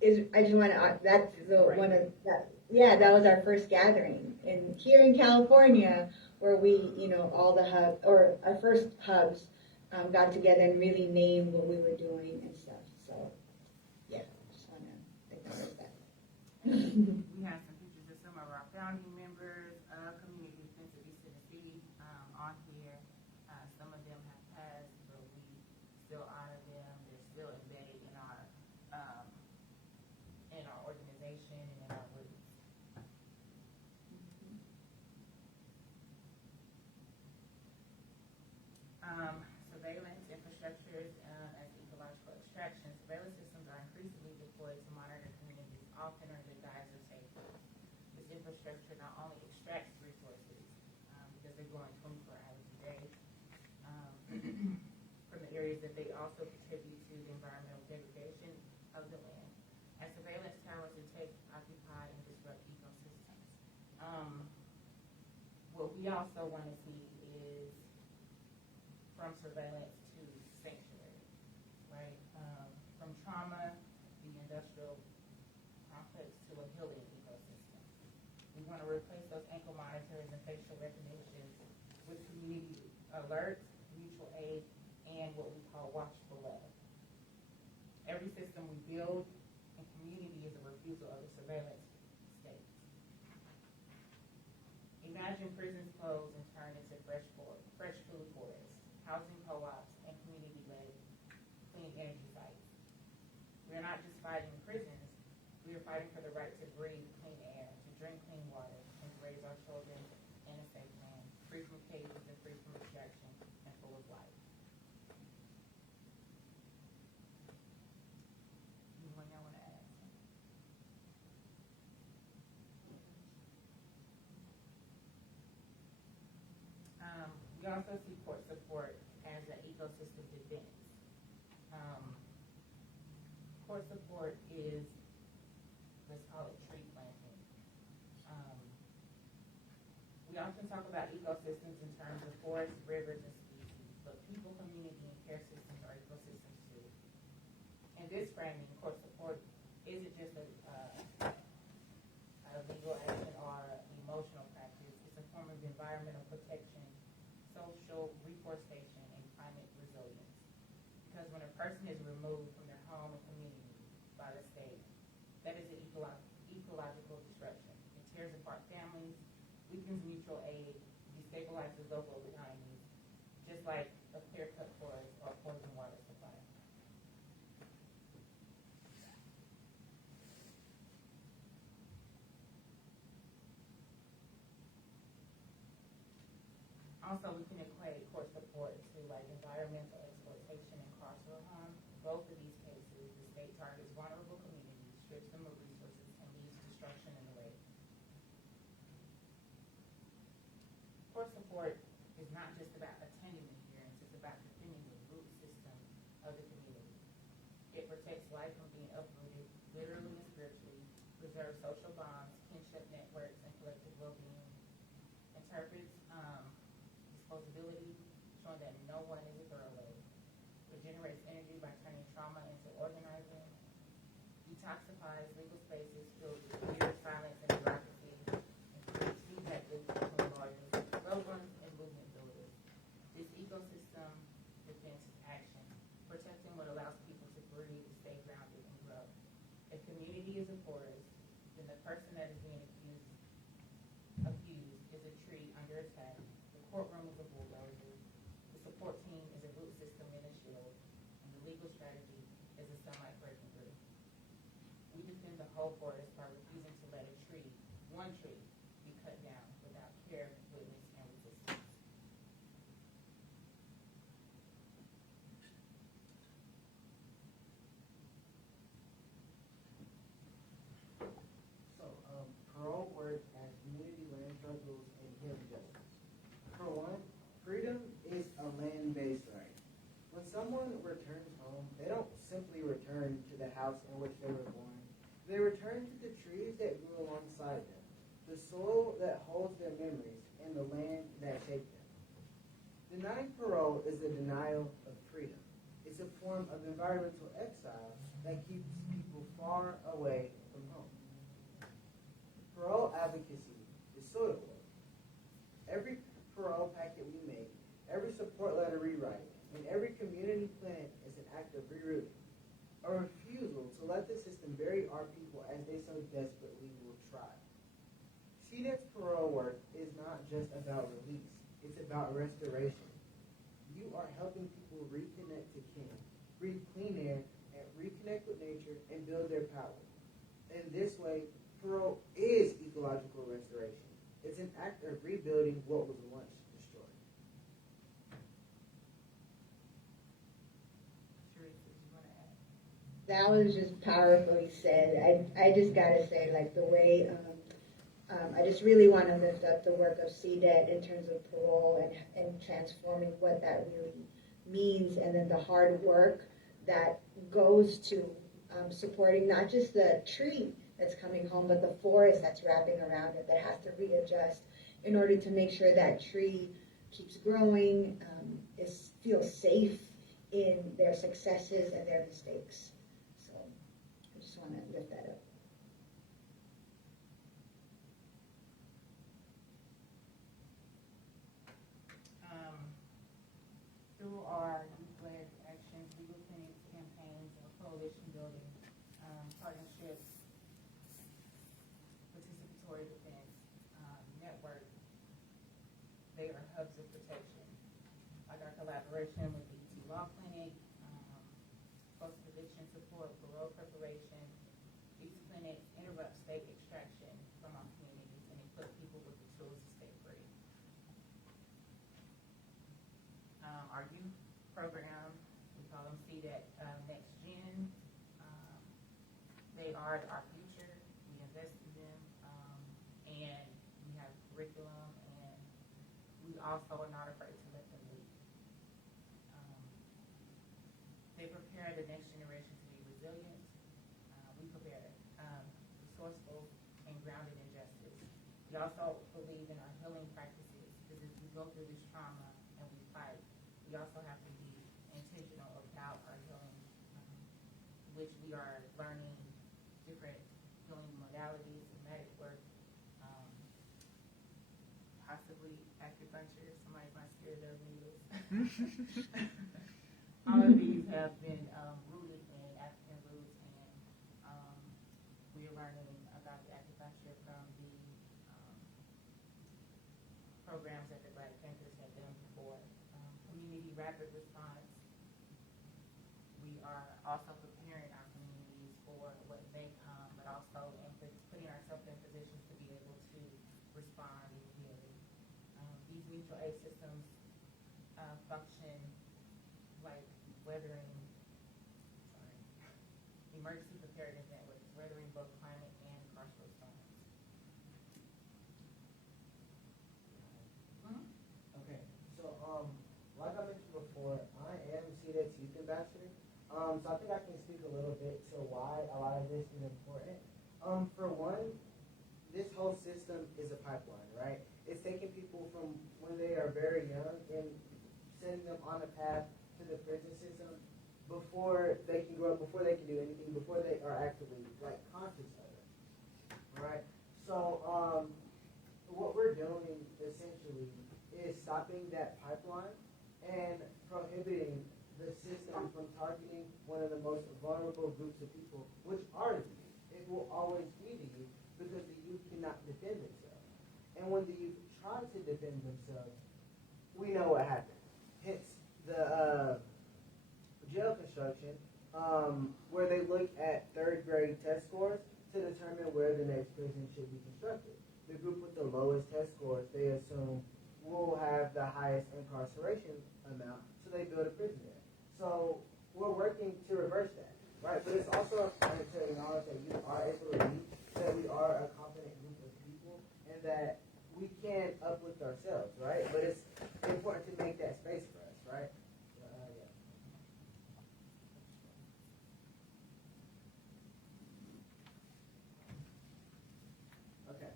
is, I just want to, that's the one of, that, yeah, that was our first gathering. And here in California, where we, you know, all the hub, or our first hubs, got together and really named what we were doing and stuff. So, yeah, just want to acknowledge that. We have some pictures of some of our founding members of Community Defense of East Tennessee on here. Some of them have passed, but we still honor them. They're still embedded in our organization and in our roots. Surveillance infrastructures as ecological extraction. Surveillance systems are increasingly deployed to monitor communities, often under the guise of safety. This infrastructure not only extracts resources, because they're going 24 hours a day, from the areas that they also contribute to the environmental degradation of the land. As surveillance towers to take, occupy, and disrupt ecosystems. What we also want to see is from surveillance to sanctuary, right? From trauma, the industrial complex, to a healing ecosystem. We want to replace those ankle monitors and facial recognitions with community alerts, mutual aid, and what we call watch below. Every system we build in community is a refusal of the surveillance state. Imagine prisons closed and turned into fresh food forests, housing co-ops, and community-led clean energy sites. We are not just fighting prisons, we are fighting for the right to breathe clean air, to drink clean water, and to raise our children in a safe land, free from cages and free from extraction, and full of life. Anyone else want to add? We also see court support as an ecosystem defense. Court support is, let's call it tree planting. We often talk about ecosystems in terms of forests, rivers, and species, but people, community, and care systems are ecosystems too. In this framing, court support isn't just a legal action or emotional practice. It's a form of environmental protection, social reforestation, and climate resilience. Because when a person is removed from their home and community by the state, that is an ecological disruption. It tears apart families, weakens mutual aid, destabilizes local economies, just like a clear-cut forest or poison water supply. Also, we can equate court support to like environmental exploitation and carceral harm. Both of these cases, the state targets vulnerable communities, strips them of resources, and leaves destruction in the wake. Court support is not just about attending the hearings, it's about defending the root system of the community. It protects life from being uprooted, literally and spiritually, preserves social bonds, kinship networks, and collective well-being, interprets disposability, showing that no one is a throwaway, regenerates energy by turning trauma into organizing, detoxifies legal spaces filled with fear, silence, and bureaucracy, and creates feedback loops between lawyers, loved ones, and movement builders. This ecosystem defense is action, protecting what allows people to breathe, stay grounded, and grow. If community is a forest, then the person that is being accused is a tree under attack. The courtroom is a bulldozer. The support team is a root system and a shield. And the legal strategy is a sunlight breaking through. We defend the whole forest by refusing to let a tree, one tree, be cut down without care, witness, and resistance. So, parole work as community land trust rules and healing justice. For one, freedom is a land-based right. When someone returns home, they don't simply return to the house in which they were born. They return to the trees that grew alongside them, the soil that holds their memories, and the land that shaped them. Denying parole is a denial of freedom. It's a form of environmental exile that keeps people far away from home. Parole advocacy is soil work. Every parole packet we make, every support letter we write, and every community plan is an act of rerouting, a refusal to let the system bury our people as they so desperately will try. CDET's parole work is not just about release, it's about restoration. You are helping people reconnect to kin, breathe clean air, and reconnect with nature and build their power. In this way, parole is ecological restoration. It's an act of rebuilding what was once destroyed. Sharice, did you want to add? That was just powerfully said. I just gotta say, like the way I just really want to lift up the work of CDET in terms of parole and transforming what that really means, and then the hard work that goes to supporting not just the tree that's coming home, but the forest that's wrapping around it that has to readjust in order to make sure that tree keeps growing, feels safe in their successes and their mistakes. So I just want to lift that up. Through our youth-led actions, legal clinics, campaigns, or coalition building, partnerships, participatory defense, network, they are hubs of protection. Like our collaboration with the ET Law Clinic, post-eviction support, parole preparation, these clinics interrupt state extraction from our communities and equip people with the tools to stay free. Our youth program, we call them CDET Next Gen. They are our future. We invest in them, and we have curriculum, and we also are not afraid to let them lead. They prepare the next generation to be resilient. We prepare resourceful and grounded in justice. We also believe in our healing practices, because as we go through this trauma and we fight, we also have to be intentional about our healing, which we are learning different healing modalities, somatic work, possibly acupuncture. Somebody might scare those needles. All of these have been rooted in African roots, and we are learning about the acupuncture from the programs that the Black Panthers have done before. Community rapid response. We are also preparing our communities for what may come, but also putting ourselves in positions to be able to respond immediately. These mutual aid systems function like emergency preparedness networks, weathering both climate and carceral storms. Okay, so like I mentioned before, I am CDET's youth ambassador. So I think I can speak a little bit to why a lot of this is important. For one, this whole system is a pipeline, right? It's taking people from when they are very young and sending them on a path to the prison system before they can grow up, before they can do anything, before they are actively conscious of it, right? So what we're doing essentially is stopping that pipeline and prohibiting the system from targeting one of the most vulnerable groups of people, which are the youth. It will always be the youth, because the youth cannot defend themselves. And when the youth try to defend themselves, we know what happens. Hence the jail construction, where they look at third grade test scores to determine where the next prison should be constructed. The group with the lowest test scores, they assume, will have the highest incarceration amount, so they build a prison there. So we're working to reverse that, right? But it's also important to acknowledge that you are able to lead, that we are a competent group of people, and that we can uplift ourselves, right? But it's important to make that space for us, right? Okay.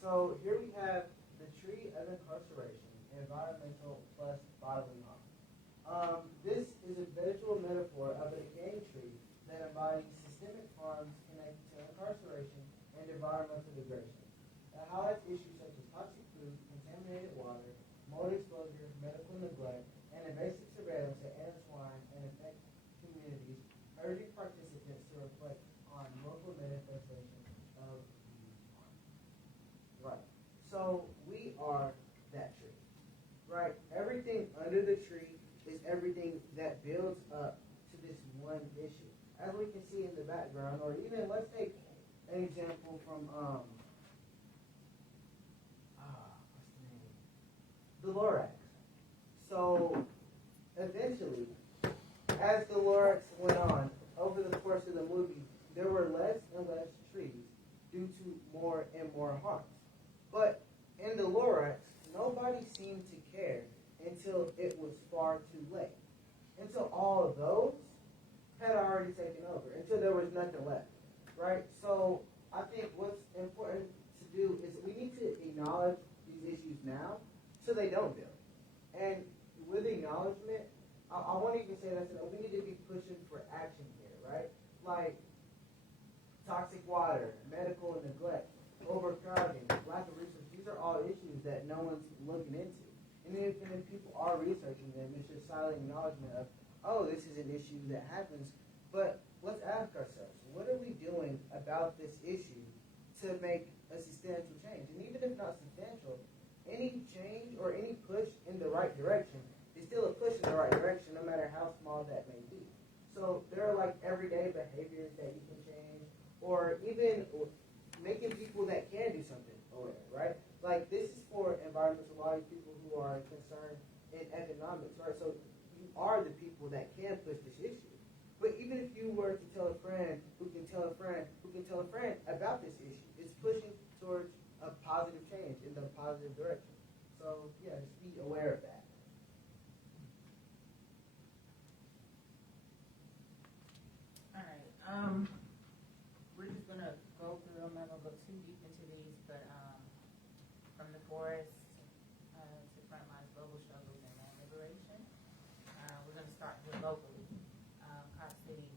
So here we have the tree of incarceration, environmental plus bodily harm. This is a visual metaphor of a decaying tree that embodies systemic harms connected to incarceration and environmental degradation. It highlights issues such as toxic food, contaminated water, mold exposure, medical neglect, and invasive surveillance that intertwine and affect communities, urging participants to reflect on local manifestations of these harms. Right. So we are that tree. Right? Everything under the tree is everything that builds up to this one issue. As we can see in the background, or even let's take an example from what's the name? The Lorax. So eventually, as the Lorax went on, over the course of the movie, there were less and less trees due to more and more harms. But in the Lorax, nobody seemed to care until it was far too late. Until all of those had already taken over, until there was nothing left, right? So I think what's important to do is we need to acknowledge these issues now so they don't build. And with acknowledgement, I want to even say that we need to be pushing for action here, right? Like toxic water, medical neglect, overcrowding, lack of research. These are all issues that no one's looking into. And then if people are researching them, it's just silent acknowledgement of, oh, this is an issue that happens. But let's ask ourselves, what are we doing about this issue to make a substantial change? And even if not substantial, any change or any push in the right direction is still a push in the right direction, no matter how small that may be. So there are like everyday behaviors that you can change, or even making people that can do something aware, right? Like this is for environmental law people who are concerned in economics, right? So you are the people that can push this issue. But even if you were to tell a friend who can tell a friend who can tell a friend about this issue, it's pushing towards a positive change in the positive direction. So yeah, just be aware of that. All right. We're just gonna go through. I'm not gonna go too deep into these, but from the forest to frontlines global struggles and land liberation. We're gonna start here locally. Cop City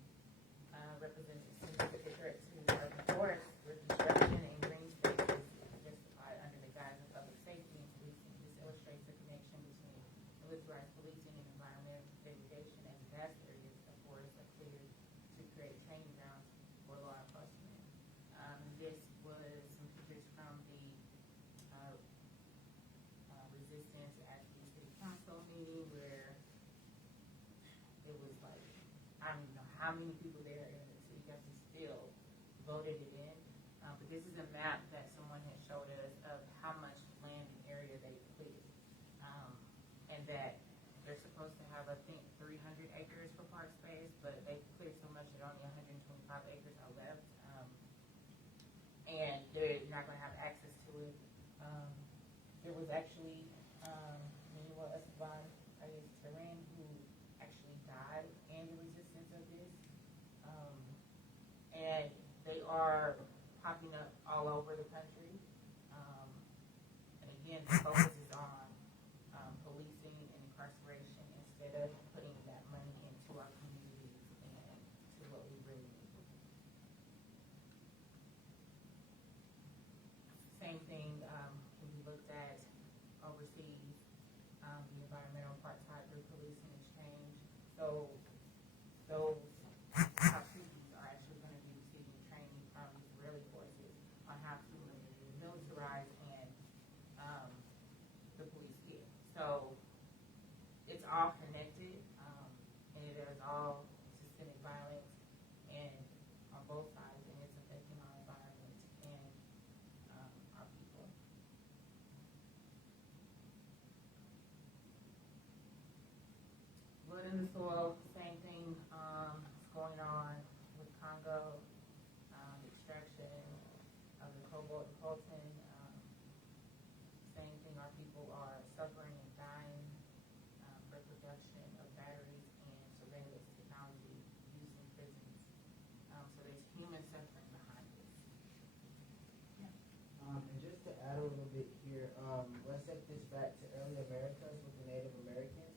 represents a significant threat to urban forests, where destruction and green spaces is justified under the guise of public safety and policing. This illustrates the connection between militarized policing and environmental degradation, as vast areas of forests are cleared to create training grounds for law enforcement. This was some pictures from the resistance at the city council meeting, where it was like, I don't even know how many people there in the city council still voted it in. But this is a map that someone had showed us of how much land and area they cleared. And that they're supposed to have, I think, 300 acres for park space, but they cleared so much that only 125 acres are left. And they're not going to have access to it. There was actually Manuel Esteban Terrain who actually died in the resistance of this. And they are popping up all over the country. And again, the focus is on policing and incarceration instead of putting that money into our communities and to what we really need. Same thing can be looked at overseas, the environmental apartheid through policing exchange. So those top cities are actually going to be receiving training from Israeli forces on how to militarize and the police get. So it's all connected, and there's all systemic violence and on both sides, and it's affecting our environment and our people. Blood in the soil, same thing is going on with Congo, extraction of the cobalt and coltan. Same thing, our people are suffering and dying for production of batteries and surveillance technology used in prisons. So there's human suffering behind this. And just to add a little bit here, let's take this back to early Americas with the Native Americans.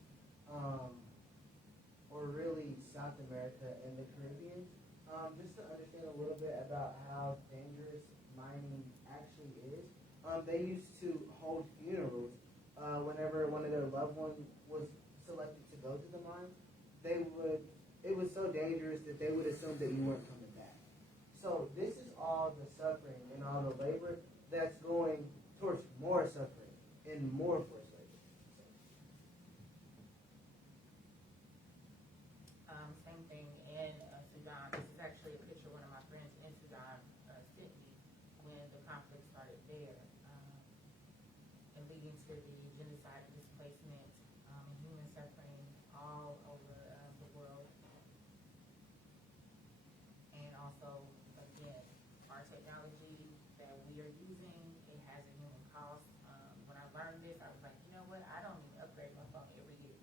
they used to hold funerals whenever one of their loved ones was selected to go to the mine. It was so dangerous that they would assume that you weren't coming back. So this is all the suffering and all the labor that's going towards more suffering and more forced labor. Same thing in Sudan. This is actually a picture one of my friends in Sudan sent me when the conflict started there, and leading to the genocide and displacement and human suffering all over the world. And also, again, our technology that we are using, it has a human cost. When I learned this, I was like, you know what? I don't even upgrade my phone every year.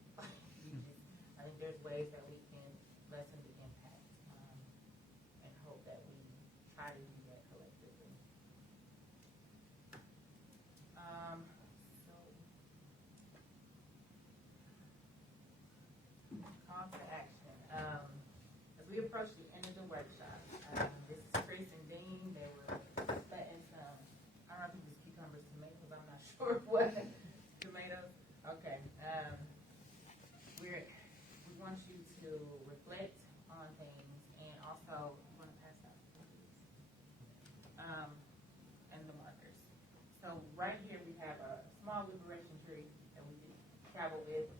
I think there's ways that we can lessen the impact, and hope that we try to do that collectively. Call to action. As we approach the end of the workshop, this is Chris and Dean. They were cutting some, I don't know if it was cucumbers, tomatoes, I'm not sure what. Tomatoes? Okay. We want you to reflect on things, and also, you want to pass out and the markers. So right here we have a small liberation tree that we can travel with.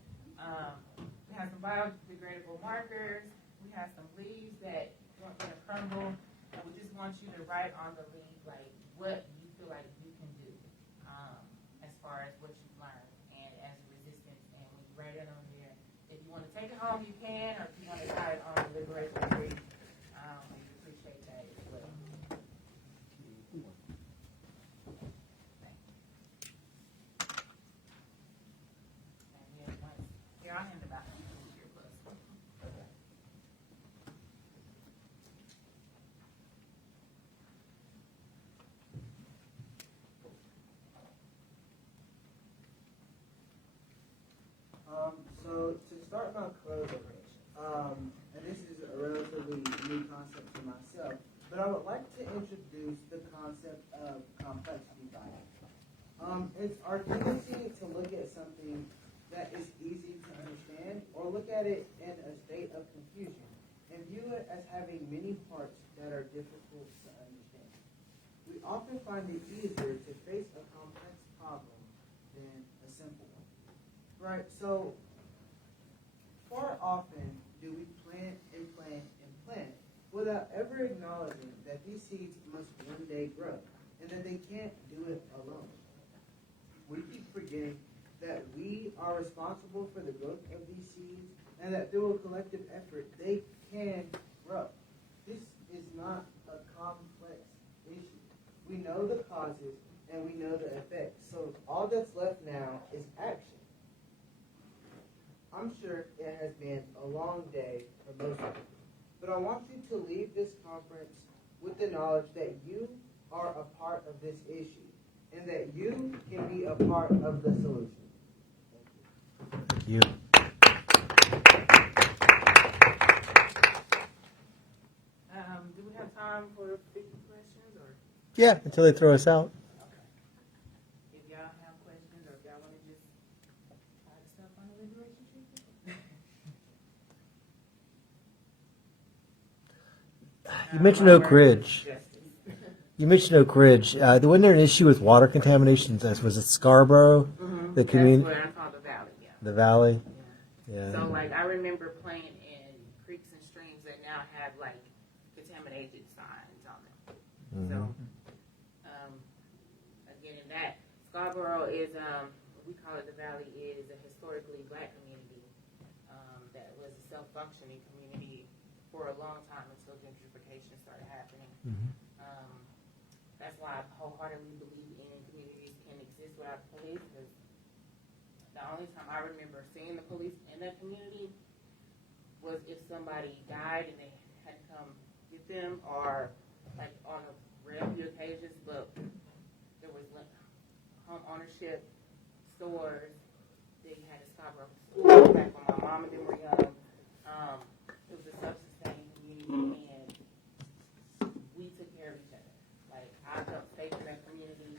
We have some biodegradable markers. We have some leaves that want to crumble, and we just want you to write on the leaves like what you feel like you can do as far as what you've learned and as a resistance. And when you write it on there, if you want to take it home, you can, or if you want to tie it on the liberation tree, we appreciate that as well. And then once, here, I'll hand it back. Here, plus. So to start my closing, and this is a relatively new concept for myself, but I would like to introduce the concept of complexity bias. It's our tendency to look at something that is easy to understand, or look at it in a state of confusion, and view it as having many parts that are difficult to understand. We often find it easier to face a complex problem than a simple one. Right, so far often do we plant and plant and plant without ever acknowledging that these seeds must one day grow and that they can't do it alone. We keep forgetting that we are responsible for the growth of these seeds and that through a collective effort they can grow. This is not a complex issue. We know the causes and we know the effects, so all that's left now is action. I'm sure it has been a long day for most of you, but I want you to leave this conference with the knowledge that you are a part of this issue and that you can be a part of the solution. Thank you. Do we have time for 50 questions, or Yeah, until they throw us out. if y'all have questions, or if y'all want to just try the stuff on the liberation tree? You mentioned Oak Ridge. You mentioned Oak Ridge. Wasn't there an issue with water contamination? Was it Scarborough? Mm-hmm. The That's community, what I call the valley, yeah. the valley. Yeah. Yeah. So, like, I remember playing in creeks and streams that now have, like, contaminated signs on them. Mhm. So, again, in that, Scarborough is, we call it the valley, is a historically black community that was a self-functioning community for a long time until gentrification started happening. Mhm. That's why I wholeheartedly believe in communities can exist without police, because the only time I remember seeing the police in that community was if somebody died and they had to come get them, or like on a rare few occasions, but there was home ownership, stores, they had to stop our school back when my mom and them were young. It was a self-sustaining community, and we took care of each other. Like, I felt safe in that community.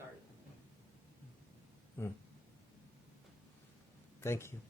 started. Thank you.